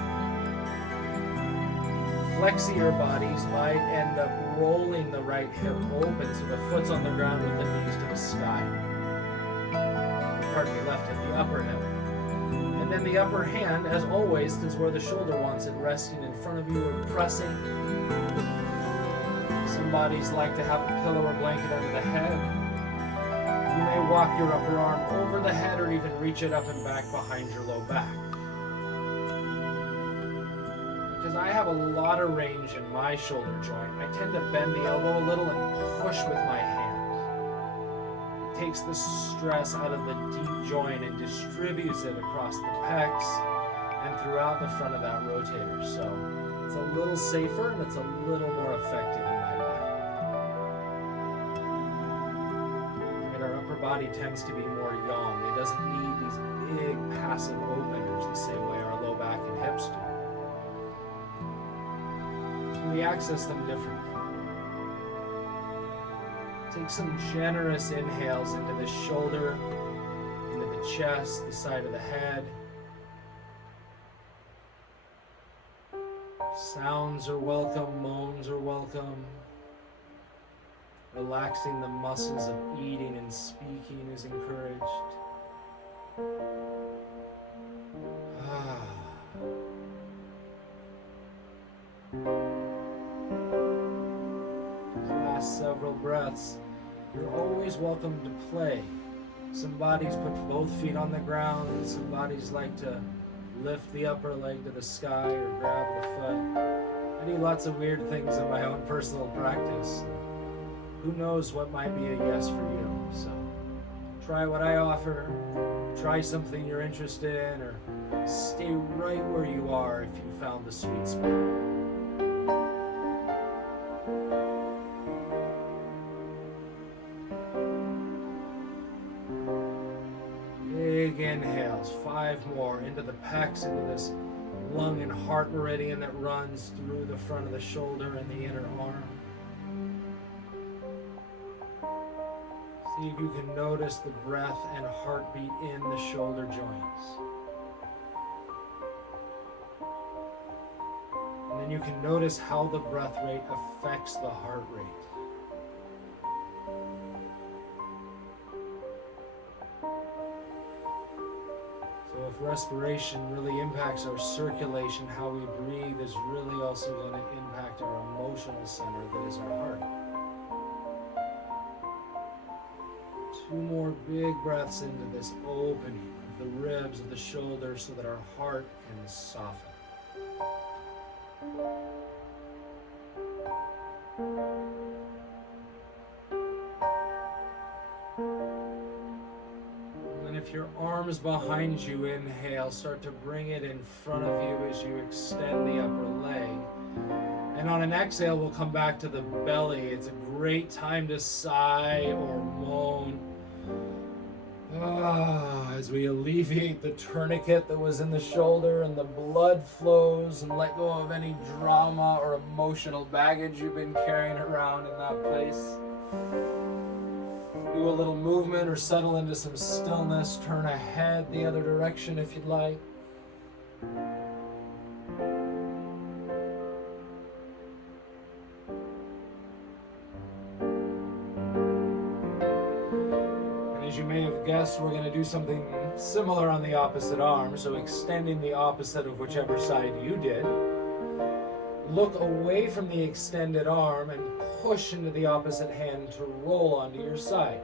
Flexier bodies might end up rolling the right hip open so the foot's on the ground with the knees to the sky. Pardon me, left hip, the upper hip. And then the upper hand, as always, is where the shoulder wants it, resting in front of you or pressing. Some bodies like to have a pillow or blanket under the head. You may walk your upper arm over the head or even reach it up and back behind your low back. Because I have a lot of range in my shoulder joint, I tend to bend the elbow a little and push with my hand. It takes the stress out of the deep joint and distributes it across the pecs and throughout the front of that rotator. So it's a little safer and it's a little more effective in my body. Our upper body tends to be more yang. It doesn't need these big passive openers the same way our low back and hips do. So we access them differently. Take some generous inhales into the shoulder, into the chest, the side of the head. Sounds are welcome, moans are welcome. Relaxing the muscles of eating and speaking is encouraged. Last several breaths. You're always welcome to play. Some bodies put both feet on the ground, and some bodies like to lift the upper leg to the sky or grab the foot. I do lots of weird things in my own personal practice. Who knows what might be a yes for you? So try what I offer, try something you're interested in, or stay right where you are if you found the sweet spot. Big inhales, 5 more, into the pecs, into this lung and heart meridian that runs through the front of the shoulder and the inner arm. See if you can notice the breath and heartbeat in the shoulder joints. And then you can notice how the breath rate affects the heart rate. So if respiration really impacts our circulation, how we breathe is really also going to impact our emotional center that is our heart. 2 more big breaths into this opening of the ribs of the shoulder so that our heart can soften. And if your arms behind you, inhale, start to bring it in front of you as you extend the upper leg. And on an exhale, we'll come back to the belly. It's a great time to sigh or moan. As we alleviate the tourniquet that was in the shoulder and the blood flows and let go of any drama or emotional baggage you've been carrying around in that place. Do a little movement or settle into some stillness. Turn a head the other direction if you'd like. As you may have guessed, we're going to do something similar on the opposite arm, so extending the opposite of whichever side you did. Look away from the extended arm and push into the opposite hand to roll onto your side.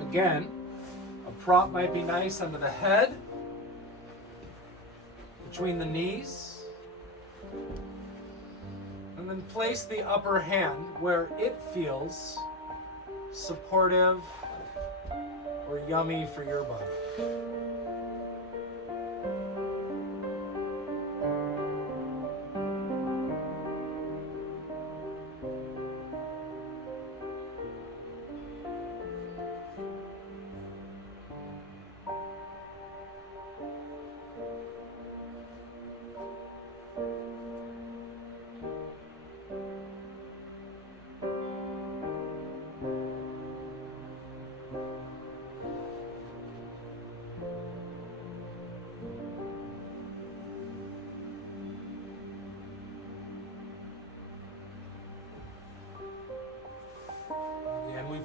Again, a prop might be nice under the head, between the knees, and then place the upper hand where it feels supportive or yummy for your body.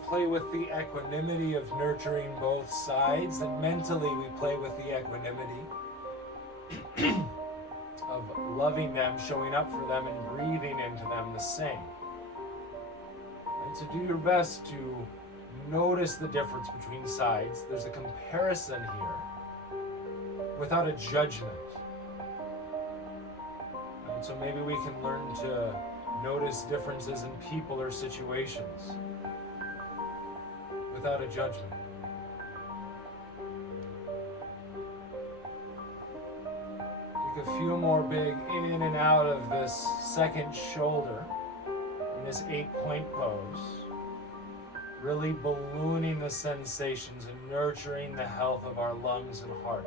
Play with the equanimity of nurturing both sides, and mentally we play with the equanimity of loving them, showing up for them, and breathing into them the same. And to do your best to notice the difference between sides. There's a comparison here without a judgment. And so maybe we can learn to notice differences in people or situations without a judgment. Take a few more big in and out of this second shoulder in this 8-point pose. Really ballooning the sensations and nurturing the health of our lungs and heart.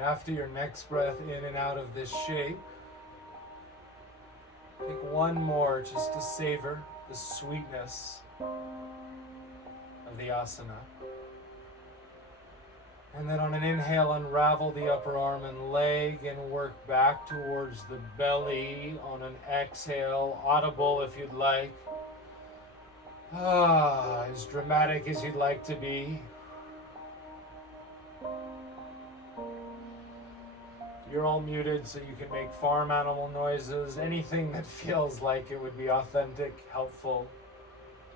After your next breath in and out of this shape, take one more just to savor the sweetness of the asana. And then on an inhale, unravel the upper arm and leg and work back towards the belly. On an exhale, audible if you'd like. As dramatic as you'd like to be. You're all muted so you can make farm animal noises, anything that feels like it would be authentic, helpful.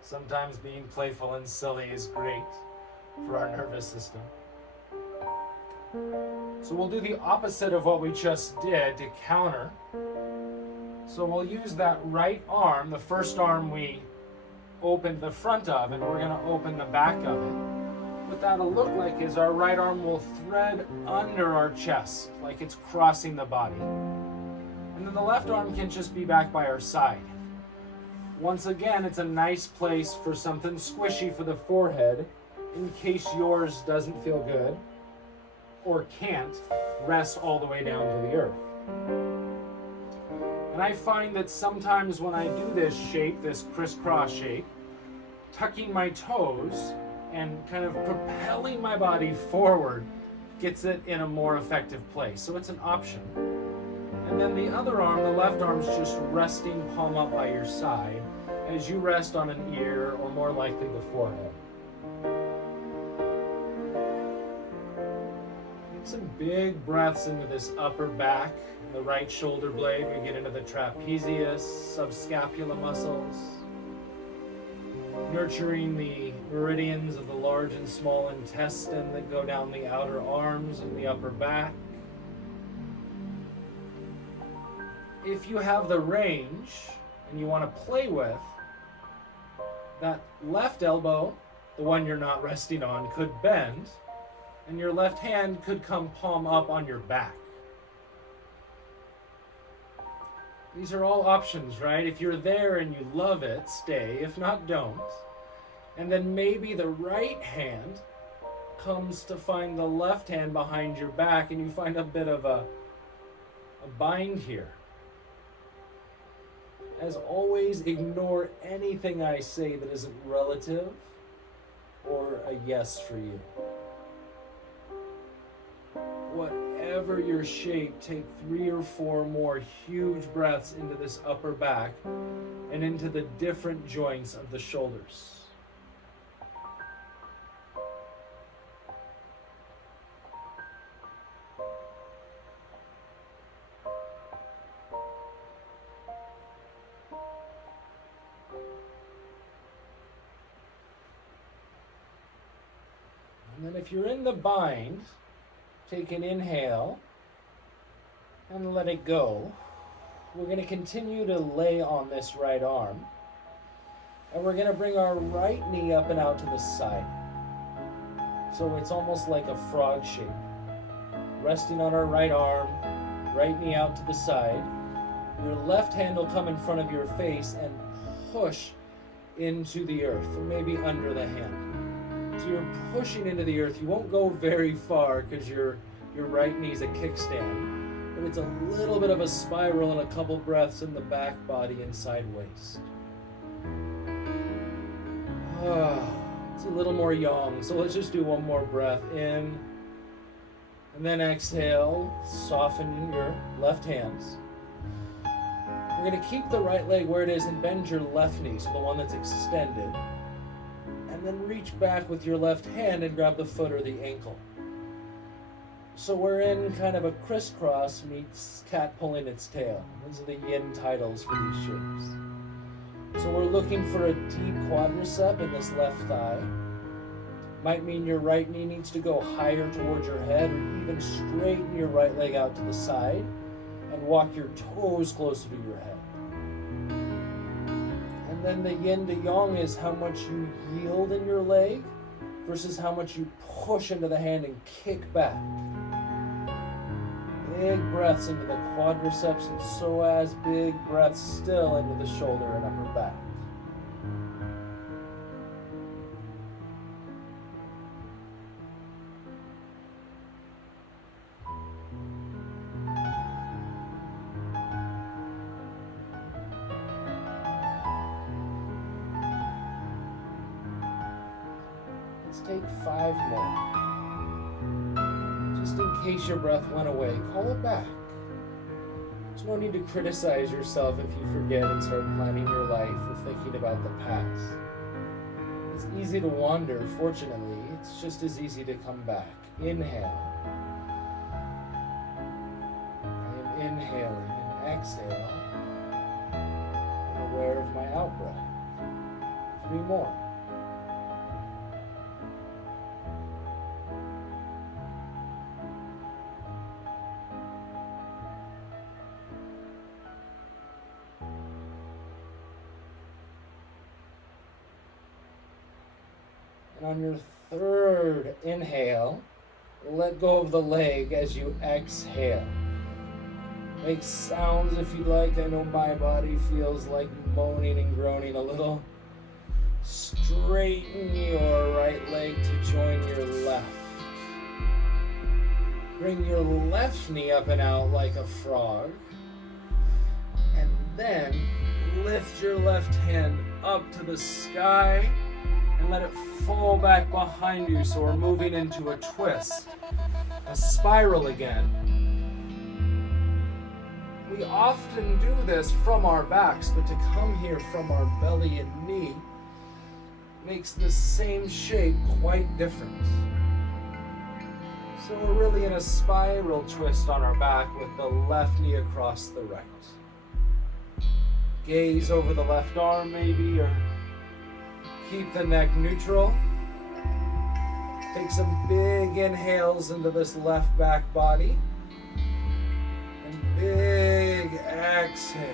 Sometimes being playful and silly is great for our nervous system. So we'll do the opposite of what we just did to counter. So we'll use that right arm, the first arm we opened the front of, and we're going to open the back of it. What that'll look like is our right arm will thread under our chest, like it's crossing the body. And then the left arm can just be back by our side. Once again, it's a nice place for something squishy for the forehead, in case yours doesn't feel good, or can't rest all the way down to the earth. And I find that sometimes when I do this shape, this crisscross shape, tucking my toes and kind of propelling my body forward gets it in a more effective place. So it's an option. And then the other arm, the left arm, is just resting palm up by your side as you rest on an ear or more likely the forehead. Take some big breaths into this upper back, the right shoulder blade. We get into the trapezius, subscapula muscles. nurturing the meridians of the large and small intestine that go down the outer arms and the upper back. If you have the range and you want to play with, that left elbow, the one you're not resting on, could bend, and your left hand could come palm up on your back. These are all options, right? If you're there and you love it, stay. If not, don't. And then maybe the right hand comes to find the left hand behind your back, and you find a bit of a bind here. As always, ignore anything I say that isn't relative or a yes for you. Whatever your shape, take 3 or 4 more huge breaths into this upper back and into the different joints of the shoulders. And then if you're in the bind, take an inhale and let it go. We're going to continue to lay on this right arm. And we're going to bring our right knee up and out to the side. So it's almost like a frog shape. Resting on our right arm, right knee out to the side. Your left hand will come in front of your face and push into the earth, or maybe under the hand. So you're pushing into the earth. You won't go very far because your right knee's a kickstand, but it's a little bit of a spiral and a couple breaths in the back body and side waist. It's a little more yang, so let's just do one more breath in, and then exhale. Soften your left hands. We're going to keep the right leg where it is and bend your left knee, so the one that's extended. And then reach back with your left hand and grab the foot or the ankle. So we're in kind of a crisscross meets cat pulling its tail. Those are the yin titles for these shapes. So we're looking for a deep quadricep in this left thigh. Might mean your right knee needs to go higher towards your head, or even straighten your right leg out to the side and walk your toes closer to your head. And then the yin to yang is how much you yield in your leg versus how much you push into the hand and kick back. Big breaths into the quadriceps and psoas, big breaths still into the shoulder and upper back. Take 5 more. Just in case your breath went away, call it back. There's no need to criticize yourself if you forget and start planning your life or thinking about the past. It's easy to wander, fortunately. It's just as easy to come back. Inhale. I am inhaling and exhale. I'm aware of my out-breath. 3 more. And on your 3rd inhale, let go of the leg as you exhale. Make sounds if you'd like. I know my body feels like moaning and groaning a little. Straighten your right leg to join your left. Bring your left knee up and out like a frog. And then lift your left hand up to the sky and let it fall back behind you. So we're moving into a twist, a spiral again. We often do this from our backs, but to come here from our belly and knee makes the same shape quite different. So we're really in a spiral twist on our back with the left knee across the right. Gaze over the left arm maybe, or Keep the neck neutral. Take some big inhales into this left back body. And big exhales.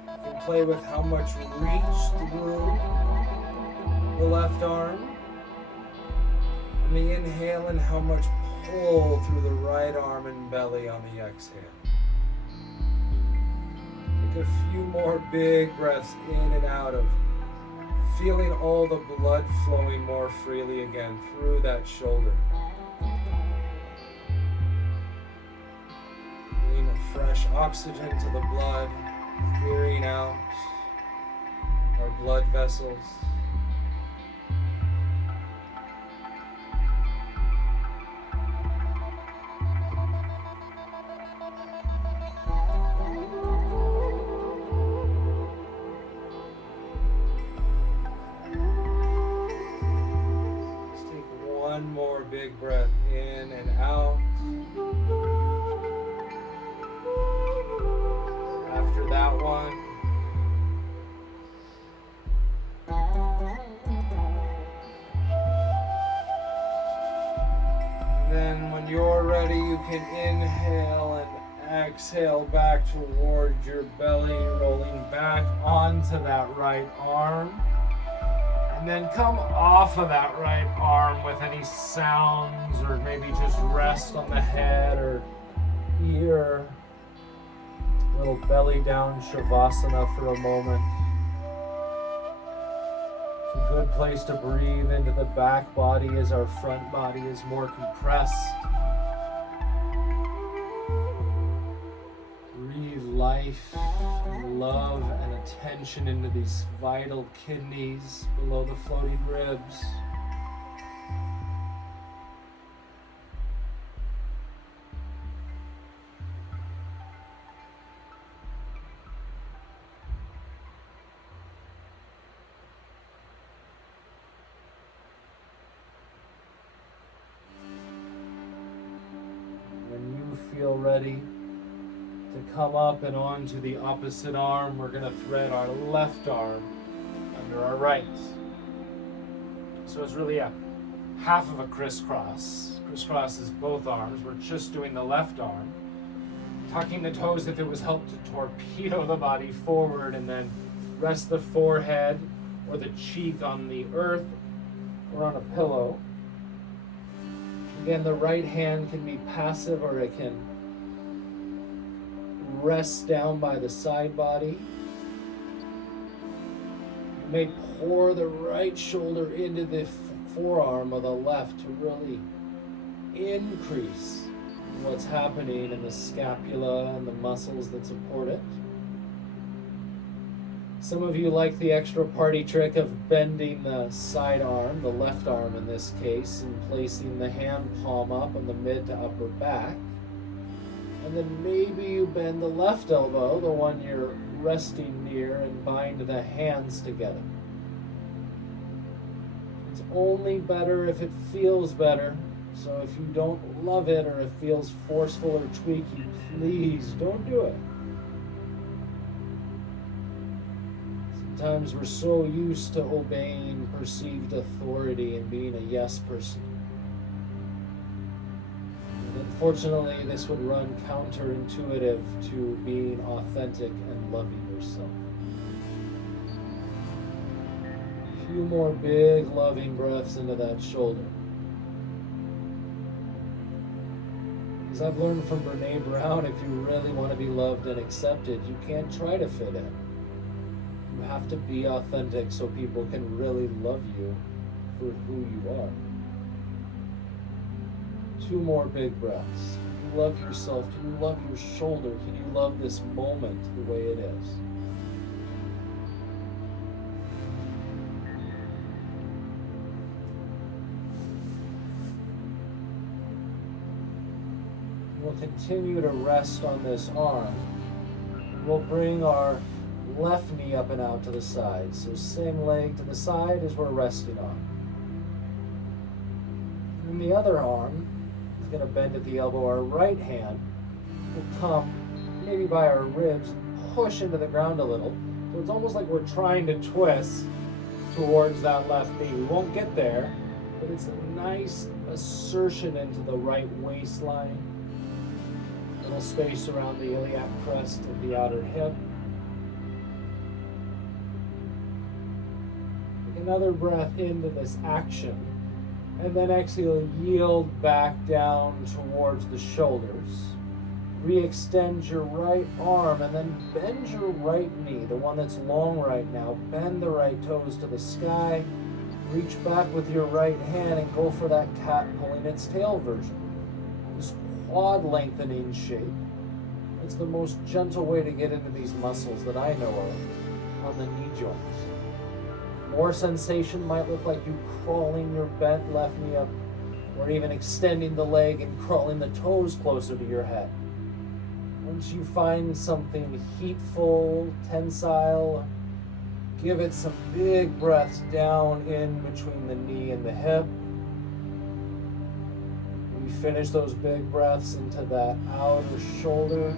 You can play with how much reach through the left arm. And the inhale and how much pull through the right arm and belly on the exhale. Take a few more big breaths in and out of feeling all the blood flowing more freely again through that shoulder. Bringing fresh oxygen to the blood, clearing out our blood vessels. Big breath in and out. After that one, and then when you're ready, you can inhale and exhale back towards your belly, rolling back onto that right arm. And then come off of that right arm with any sounds, or maybe just rest on the head or ear. Little belly down Shavasana for a moment. It's a good place to breathe into the back body as our front body is more compressed. Breathe life and love and attention into these vital kidneys below the floating ribs. When you feel ready to come up and onto the opposite arm, we're going to thread our left arm under our right. So it's really a half of a crisscross. Crisscross is both arms. We're just doing the left arm. Tucking the toes if it was helped to torpedo the body forward, and then rest the forehead or the cheek on the earth or on a pillow. Again, the right hand can be passive, or it can rest down by the side body. You may pour the right shoulder into the forearm of the left to really increase what's happening in the scapula and the muscles that support it. Some of you like the extra party trick of bending the side arm, the left arm in this case, and placing the hand palm up on the mid to upper back. And then maybe you bend the left elbow, the one you're resting near, and bind the hands together. It's only better if it feels better. So if you don't love it, or it feels forceful or tweaky, please don't do it. Sometimes we're so used to obeying perceived authority and being a yes person. Unfortunately, this would run counterintuitive to being authentic and loving yourself. A few more big, loving breaths into that shoulder. As I've learned from Brene Brown, if you really want to be loved and accepted, you can't try to fit in. You have to be authentic so people can really love you for who you are. 2 more big breaths. Can you love yourself? Can you love your shoulder? Can you love this moment the way it is? We'll continue to rest on this arm. We'll bring our left knee up and out to the side. So same leg to the side as we're resting on. And the other arm is going to bend at the elbow. Our right hand will come maybe by our ribs, push into the ground a little, So it's almost like we're trying to twist towards that left knee. We won't get there, but it's a nice assertion into the right waistline. Little space around the iliac crest of the outer hip. Take another breath into this action. And then exhale, yield back down towards the shoulders. Re-extend your right arm and then bend your right knee, the one that's long right now. Bend the right toes to the sky. Reach back with your right hand and go for that cat pulling its tail version. This quad lengthening shape. It's the most gentle way to get into these muscles that I know of on the knee joints. More sensation might look like you crawling your bent left knee up, or even extending the leg and crawling the toes closer to your head. Once you find something heatful, tensile, give it some big breaths down in between the knee and the hip. We finish those big breaths into that outer shoulder.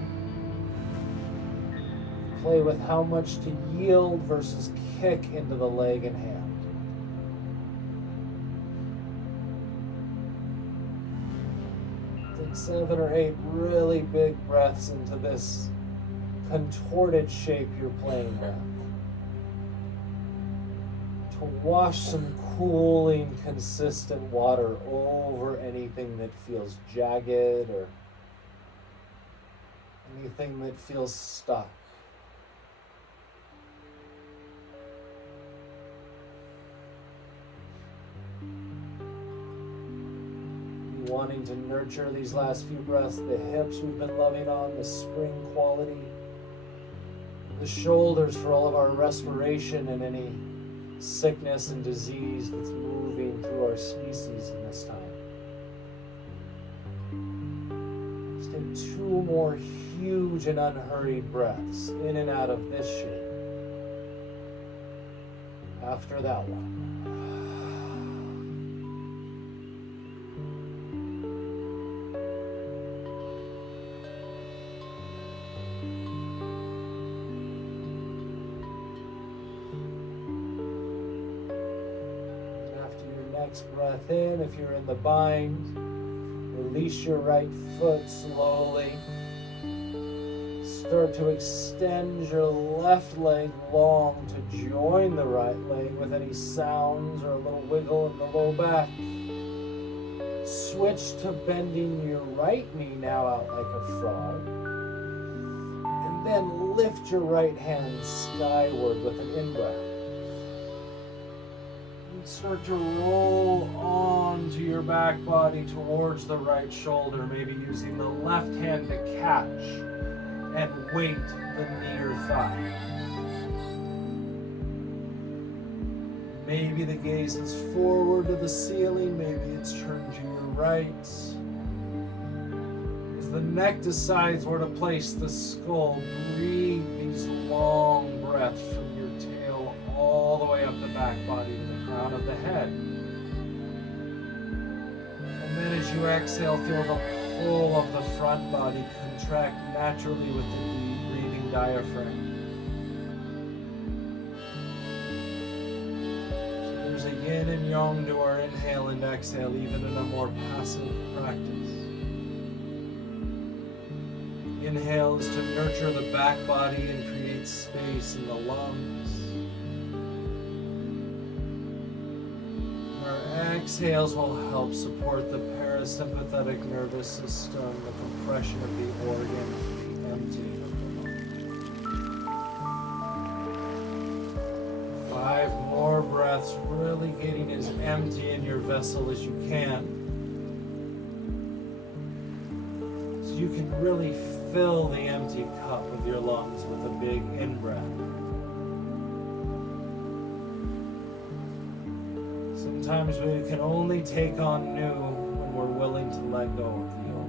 Play with how much to yield versus kick into the leg and hand. Take 7 or 8 really big breaths into this contorted shape you're playing with. To wash some cooling, consistent water over anything that feels jagged or anything that feels stuck. Wanting to nurture these last few breaths, the hips we've been loving on, the spring quality, the shoulders for all of our respiration and any sickness and disease that's moving through our species in this time. Just take 2 more huge and unhurried breaths in and out of this shape. After that one. Breath in. If you're in the bind, release your right foot slowly. Start to extend your left leg long to join the right leg with any sounds or a little wiggle in the low back. Switch to bending your right knee now out like a frog. And then lift your right hand skyward with an in-breath. Start to roll onto your back body towards the right shoulder, maybe using the left hand to catch and weight the knee or thigh. Maybe the gaze is forward to the ceiling, maybe it's turned to your right. As the neck decides where to place the skull, breathe these long breaths from your tail all the way up the back body to the crown of the head. And then as you exhale, feel the pull of the front body contract naturally with the deep breathing diaphragm. So there's a yin and yang to our inhale and exhale, even in a more passive practice. Inhale is to nurture the back body and create space in the lungs. Exhales will help support the parasympathetic nervous system, the compression of the organ, the emptying of the lung. 5 more breaths, really getting as empty in your vessel as you can. So you can really fill the empty cup of your lungs with a big in-breath. Sometimes we can only take on new when we're willing to let go of the old.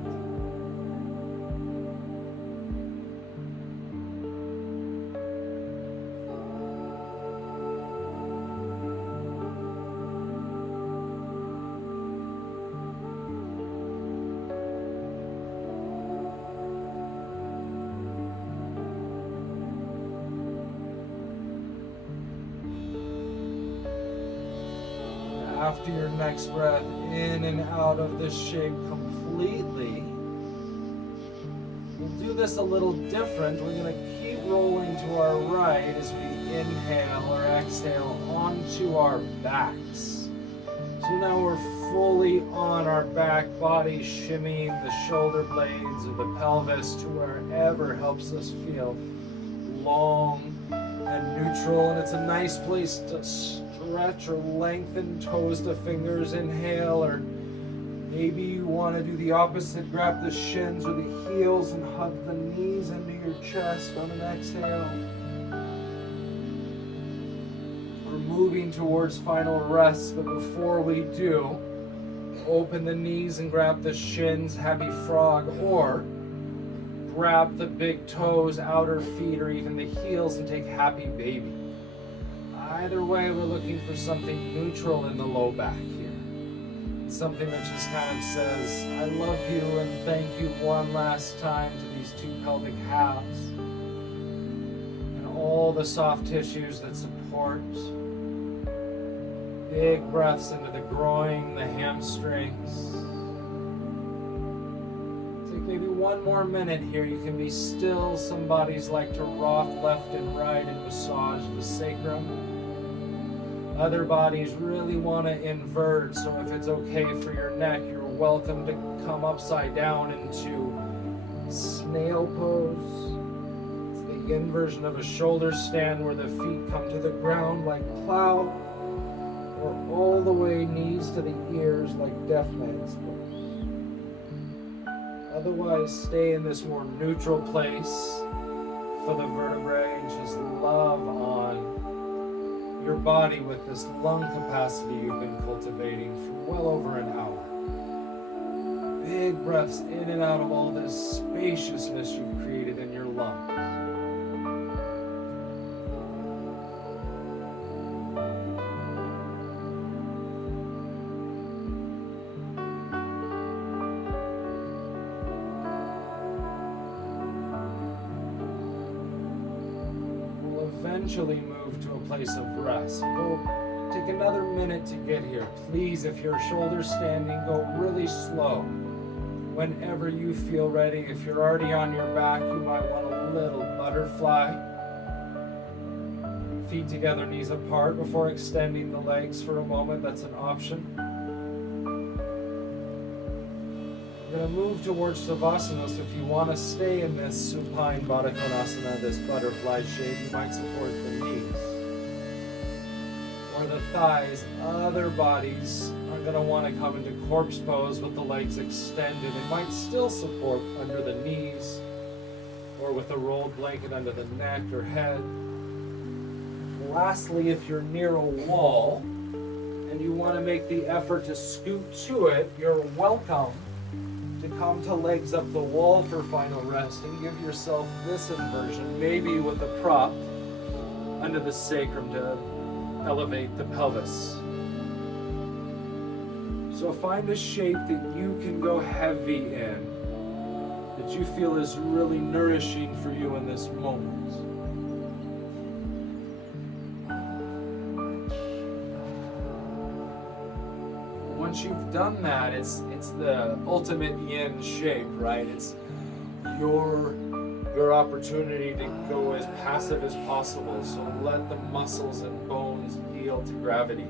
after your next breath in and out of this shape completely. We'll do this a little different. We're going to keep rolling to our right as we inhale or exhale onto our backs. So now we're fully on our back, body shimmying the shoulder blades or the pelvis to wherever helps us feel long and neutral. And it's a nice place to stretch or lengthen toes to fingers. Inhale, or maybe you want to do the opposite. Grab the shins or the heels and hug the knees into your chest on an exhale. We're moving towards final rest, but before we do, open the knees and grab the shins, happy frog, or grab the big toes, outer feet, or even the heels and take happy baby. Either way, we're looking for something neutral in the low back here. Something that just kind of says, I love you and thank you one last time to these two pelvic halves. And all the soft tissues that support. Big breaths into the groin, the hamstrings. Take maybe one more minute here. You can be still. Some bodies like to rock left and right and massage the sacrum. Other bodies really want to invert, so if it's okay for your neck, you're welcome to come upside down into snail pose. It's the inversion of a shoulder stand where the feet come to the ground like plow, or all the way knees to the ears like deaf man's pose. Otherwise, stay in this more neutral place for the vertebrae and just love on your body with this lung capacity you've been cultivating for well over an hour. Big breaths in and out of all this spaciousness you've created in your lungs. We'll eventually move to a place of rest. Go take another minute to get here. Please, if your shoulder's standing, go really slow. Whenever you feel ready. If you're already on your back, you might want a little butterfly. Feet together, knees apart before extending the legs for a moment. That's an option. We're going to move towards Savasana, so if you want to stay in this supine Baddha Konasana, this butterfly shape, you might support the knees or the thighs. Other bodies are going to want to come into corpse pose with the legs extended and might still support under the knees or with a rolled blanket under the neck or head. Lastly, if you're near a wall and you want to make the effort to scoot to it, you're welcome to come to legs up the wall for final rest and give yourself this inversion, maybe with a prop under the sacrum to elevate the pelvis. So find a shape that you can go heavy in, that you feel is really nourishing for you in this moment. Once you've done that, it's the ultimate yin shape, right? It's your opportunity to go as passive as possible. So let the muscles and bones yield to gravity.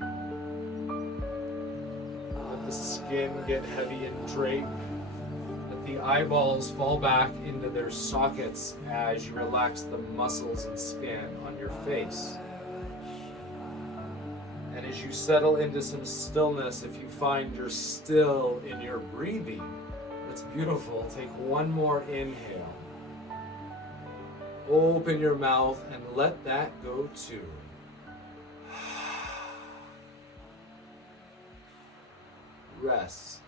Let the skin get heavy and drape. Let the eyeballs fall back into their sockets as you relax the muscles and skin on your face. And as you settle into some stillness, if you find you're still in your breathing, that's beautiful. Take one more inhale. Open your mouth and let that go too. Rest.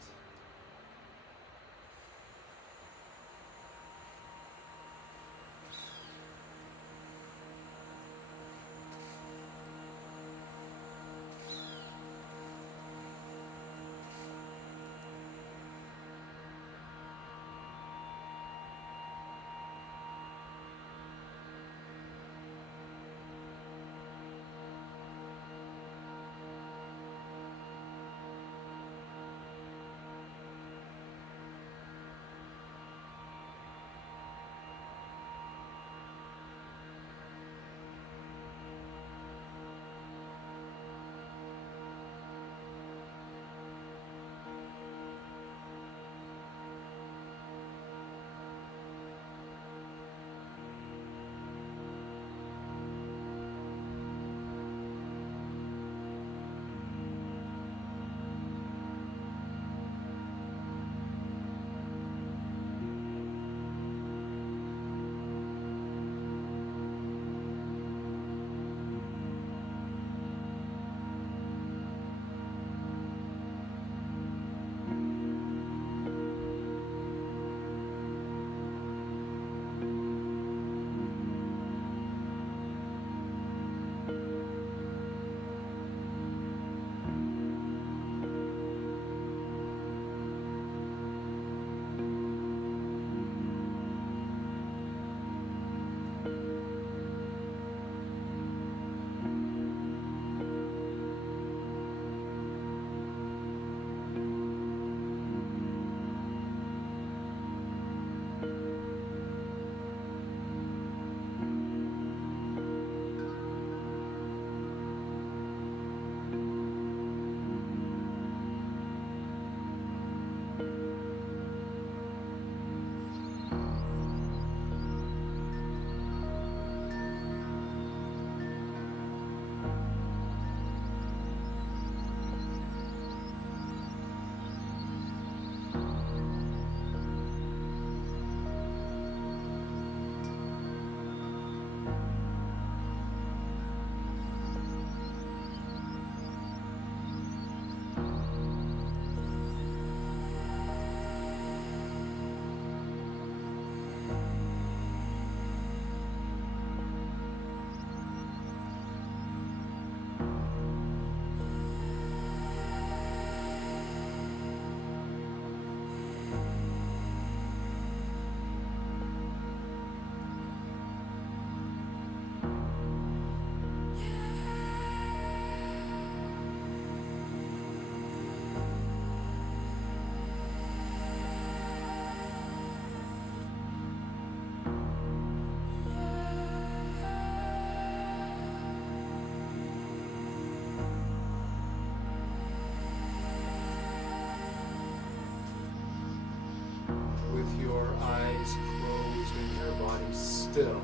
still.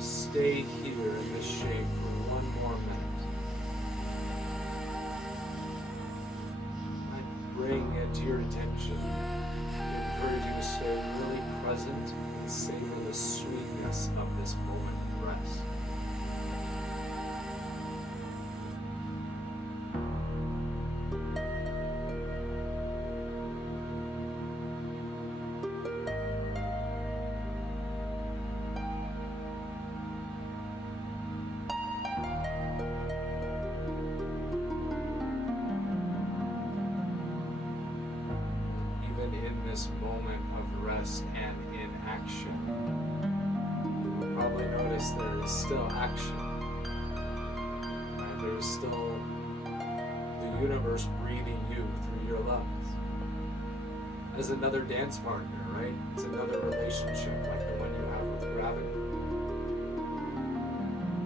Stay here in this shape for one more minute. I bring it to your attention. I encourage you to stay really present and savor the sweetness of this moment of rest. In this moment of rest and in action, you'll probably notice there is still action. Right? There is still the universe breathing you through your lungs. As another dance partner, right? It's another relationship like the one you have with gravity.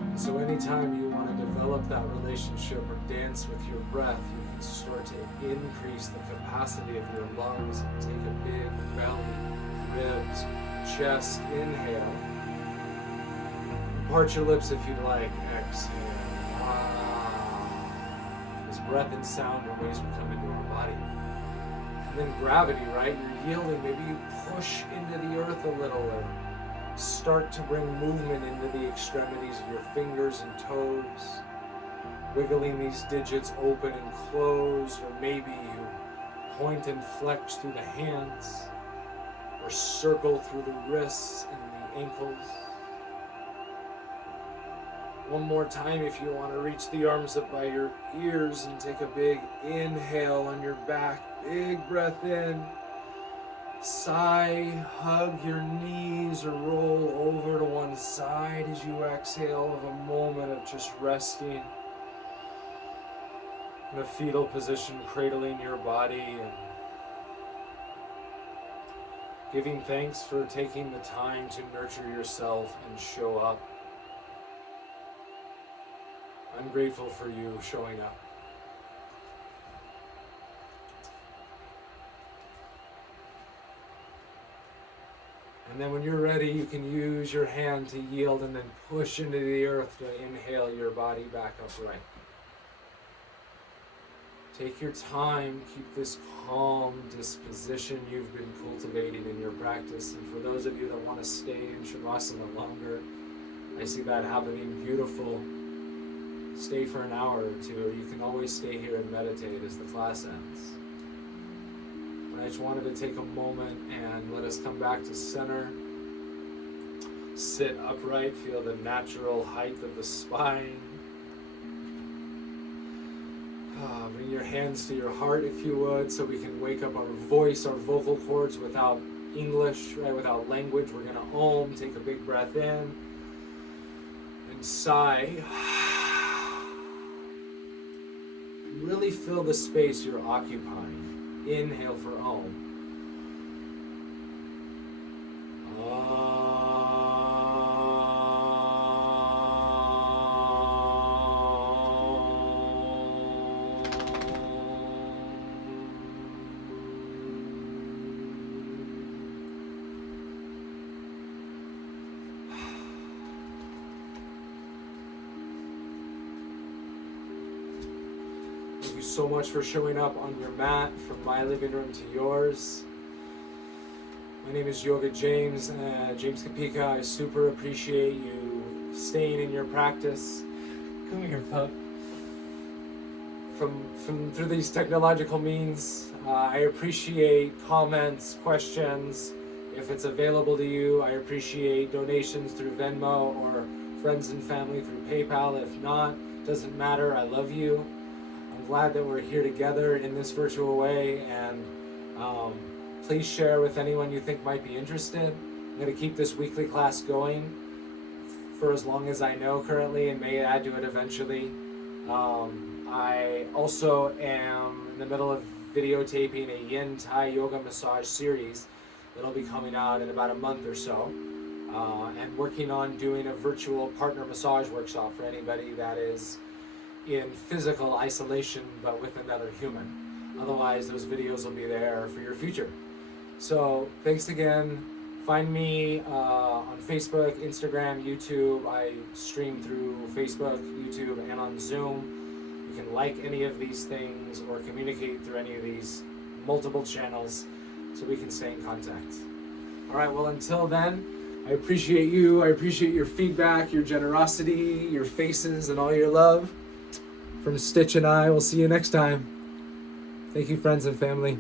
And so anytime you want to develop that relationship or dance with your breath, you can start to increase the capacity of your lungs and take a big belly, ribs, chest inhale. Part your lips if you'd like. Exhale. As breath and sound are ways we come into our body. And then gravity, right? You're yielding. Maybe you push into the earth a little or start to bring movement into the extremities of your fingers and toes. Wiggling these digits open and close, or maybe you point and flex through the hands, or circle through the wrists and the ankles. One more time if you want to reach the arms up by your ears and take a big inhale on your back. Big breath in. Sigh, hug your knees or roll over to one side as you exhale of a moment of just resting. In a fetal position, cradling your body and giving thanks for taking the time to nurture yourself and show up. I'm grateful for you showing up. And then when you're ready, you can use your hand to yield and then push into the earth to inhale your body back upright. Take your time, keep this calm disposition you've been cultivating in your practice. And for those of you that want to stay in Shavasana longer, I see that happening. Beautiful. Stay for an hour or two, or you can always stay here and meditate as the class ends. But I just wanted to take a moment and let us come back to center. Sit upright, feel the natural height of the spine. Bring your hands to your heart if you would, so we can wake up our voice, our vocal cords without English, right? Without language. We're gonna Om, take a big breath in, and sigh. And really fill the space you're occupying. Inhale for Om. Thank you so much for showing up on your mat from my living room to yours. My name is YogaJames, James Kapika. I super appreciate you staying in your practice. Come here, pup. From through these technological means, I appreciate comments, questions. If it's available to you, I appreciate donations through Venmo or friends and family through PayPal. If not, doesn't matter. I love you. I'm glad that we're here together in this virtual way, and please share with anyone you think might be interested. I'm going to keep this weekly class going for as long as I know currently, and may add to it eventually. I also am in the middle of videotaping a Yin Thai yoga massage series that'll be coming out in about a month or so, and working on doing a virtual partner massage workshop for anybody that is in physical isolation but with another human. Otherwise, those videos will be there for your future. So thanks again Find me on Facebook, Instagram, YouTube. I stream through Facebook, YouTube, and on Zoom. You can like any of these things or communicate through any of these multiple channels so we can stay in contact. All right, well, until then, I appreciate you. I appreciate your feedback, your generosity, your faces, and all your love. From Stitch and I, we'll see you next time. Thank you, friends and family.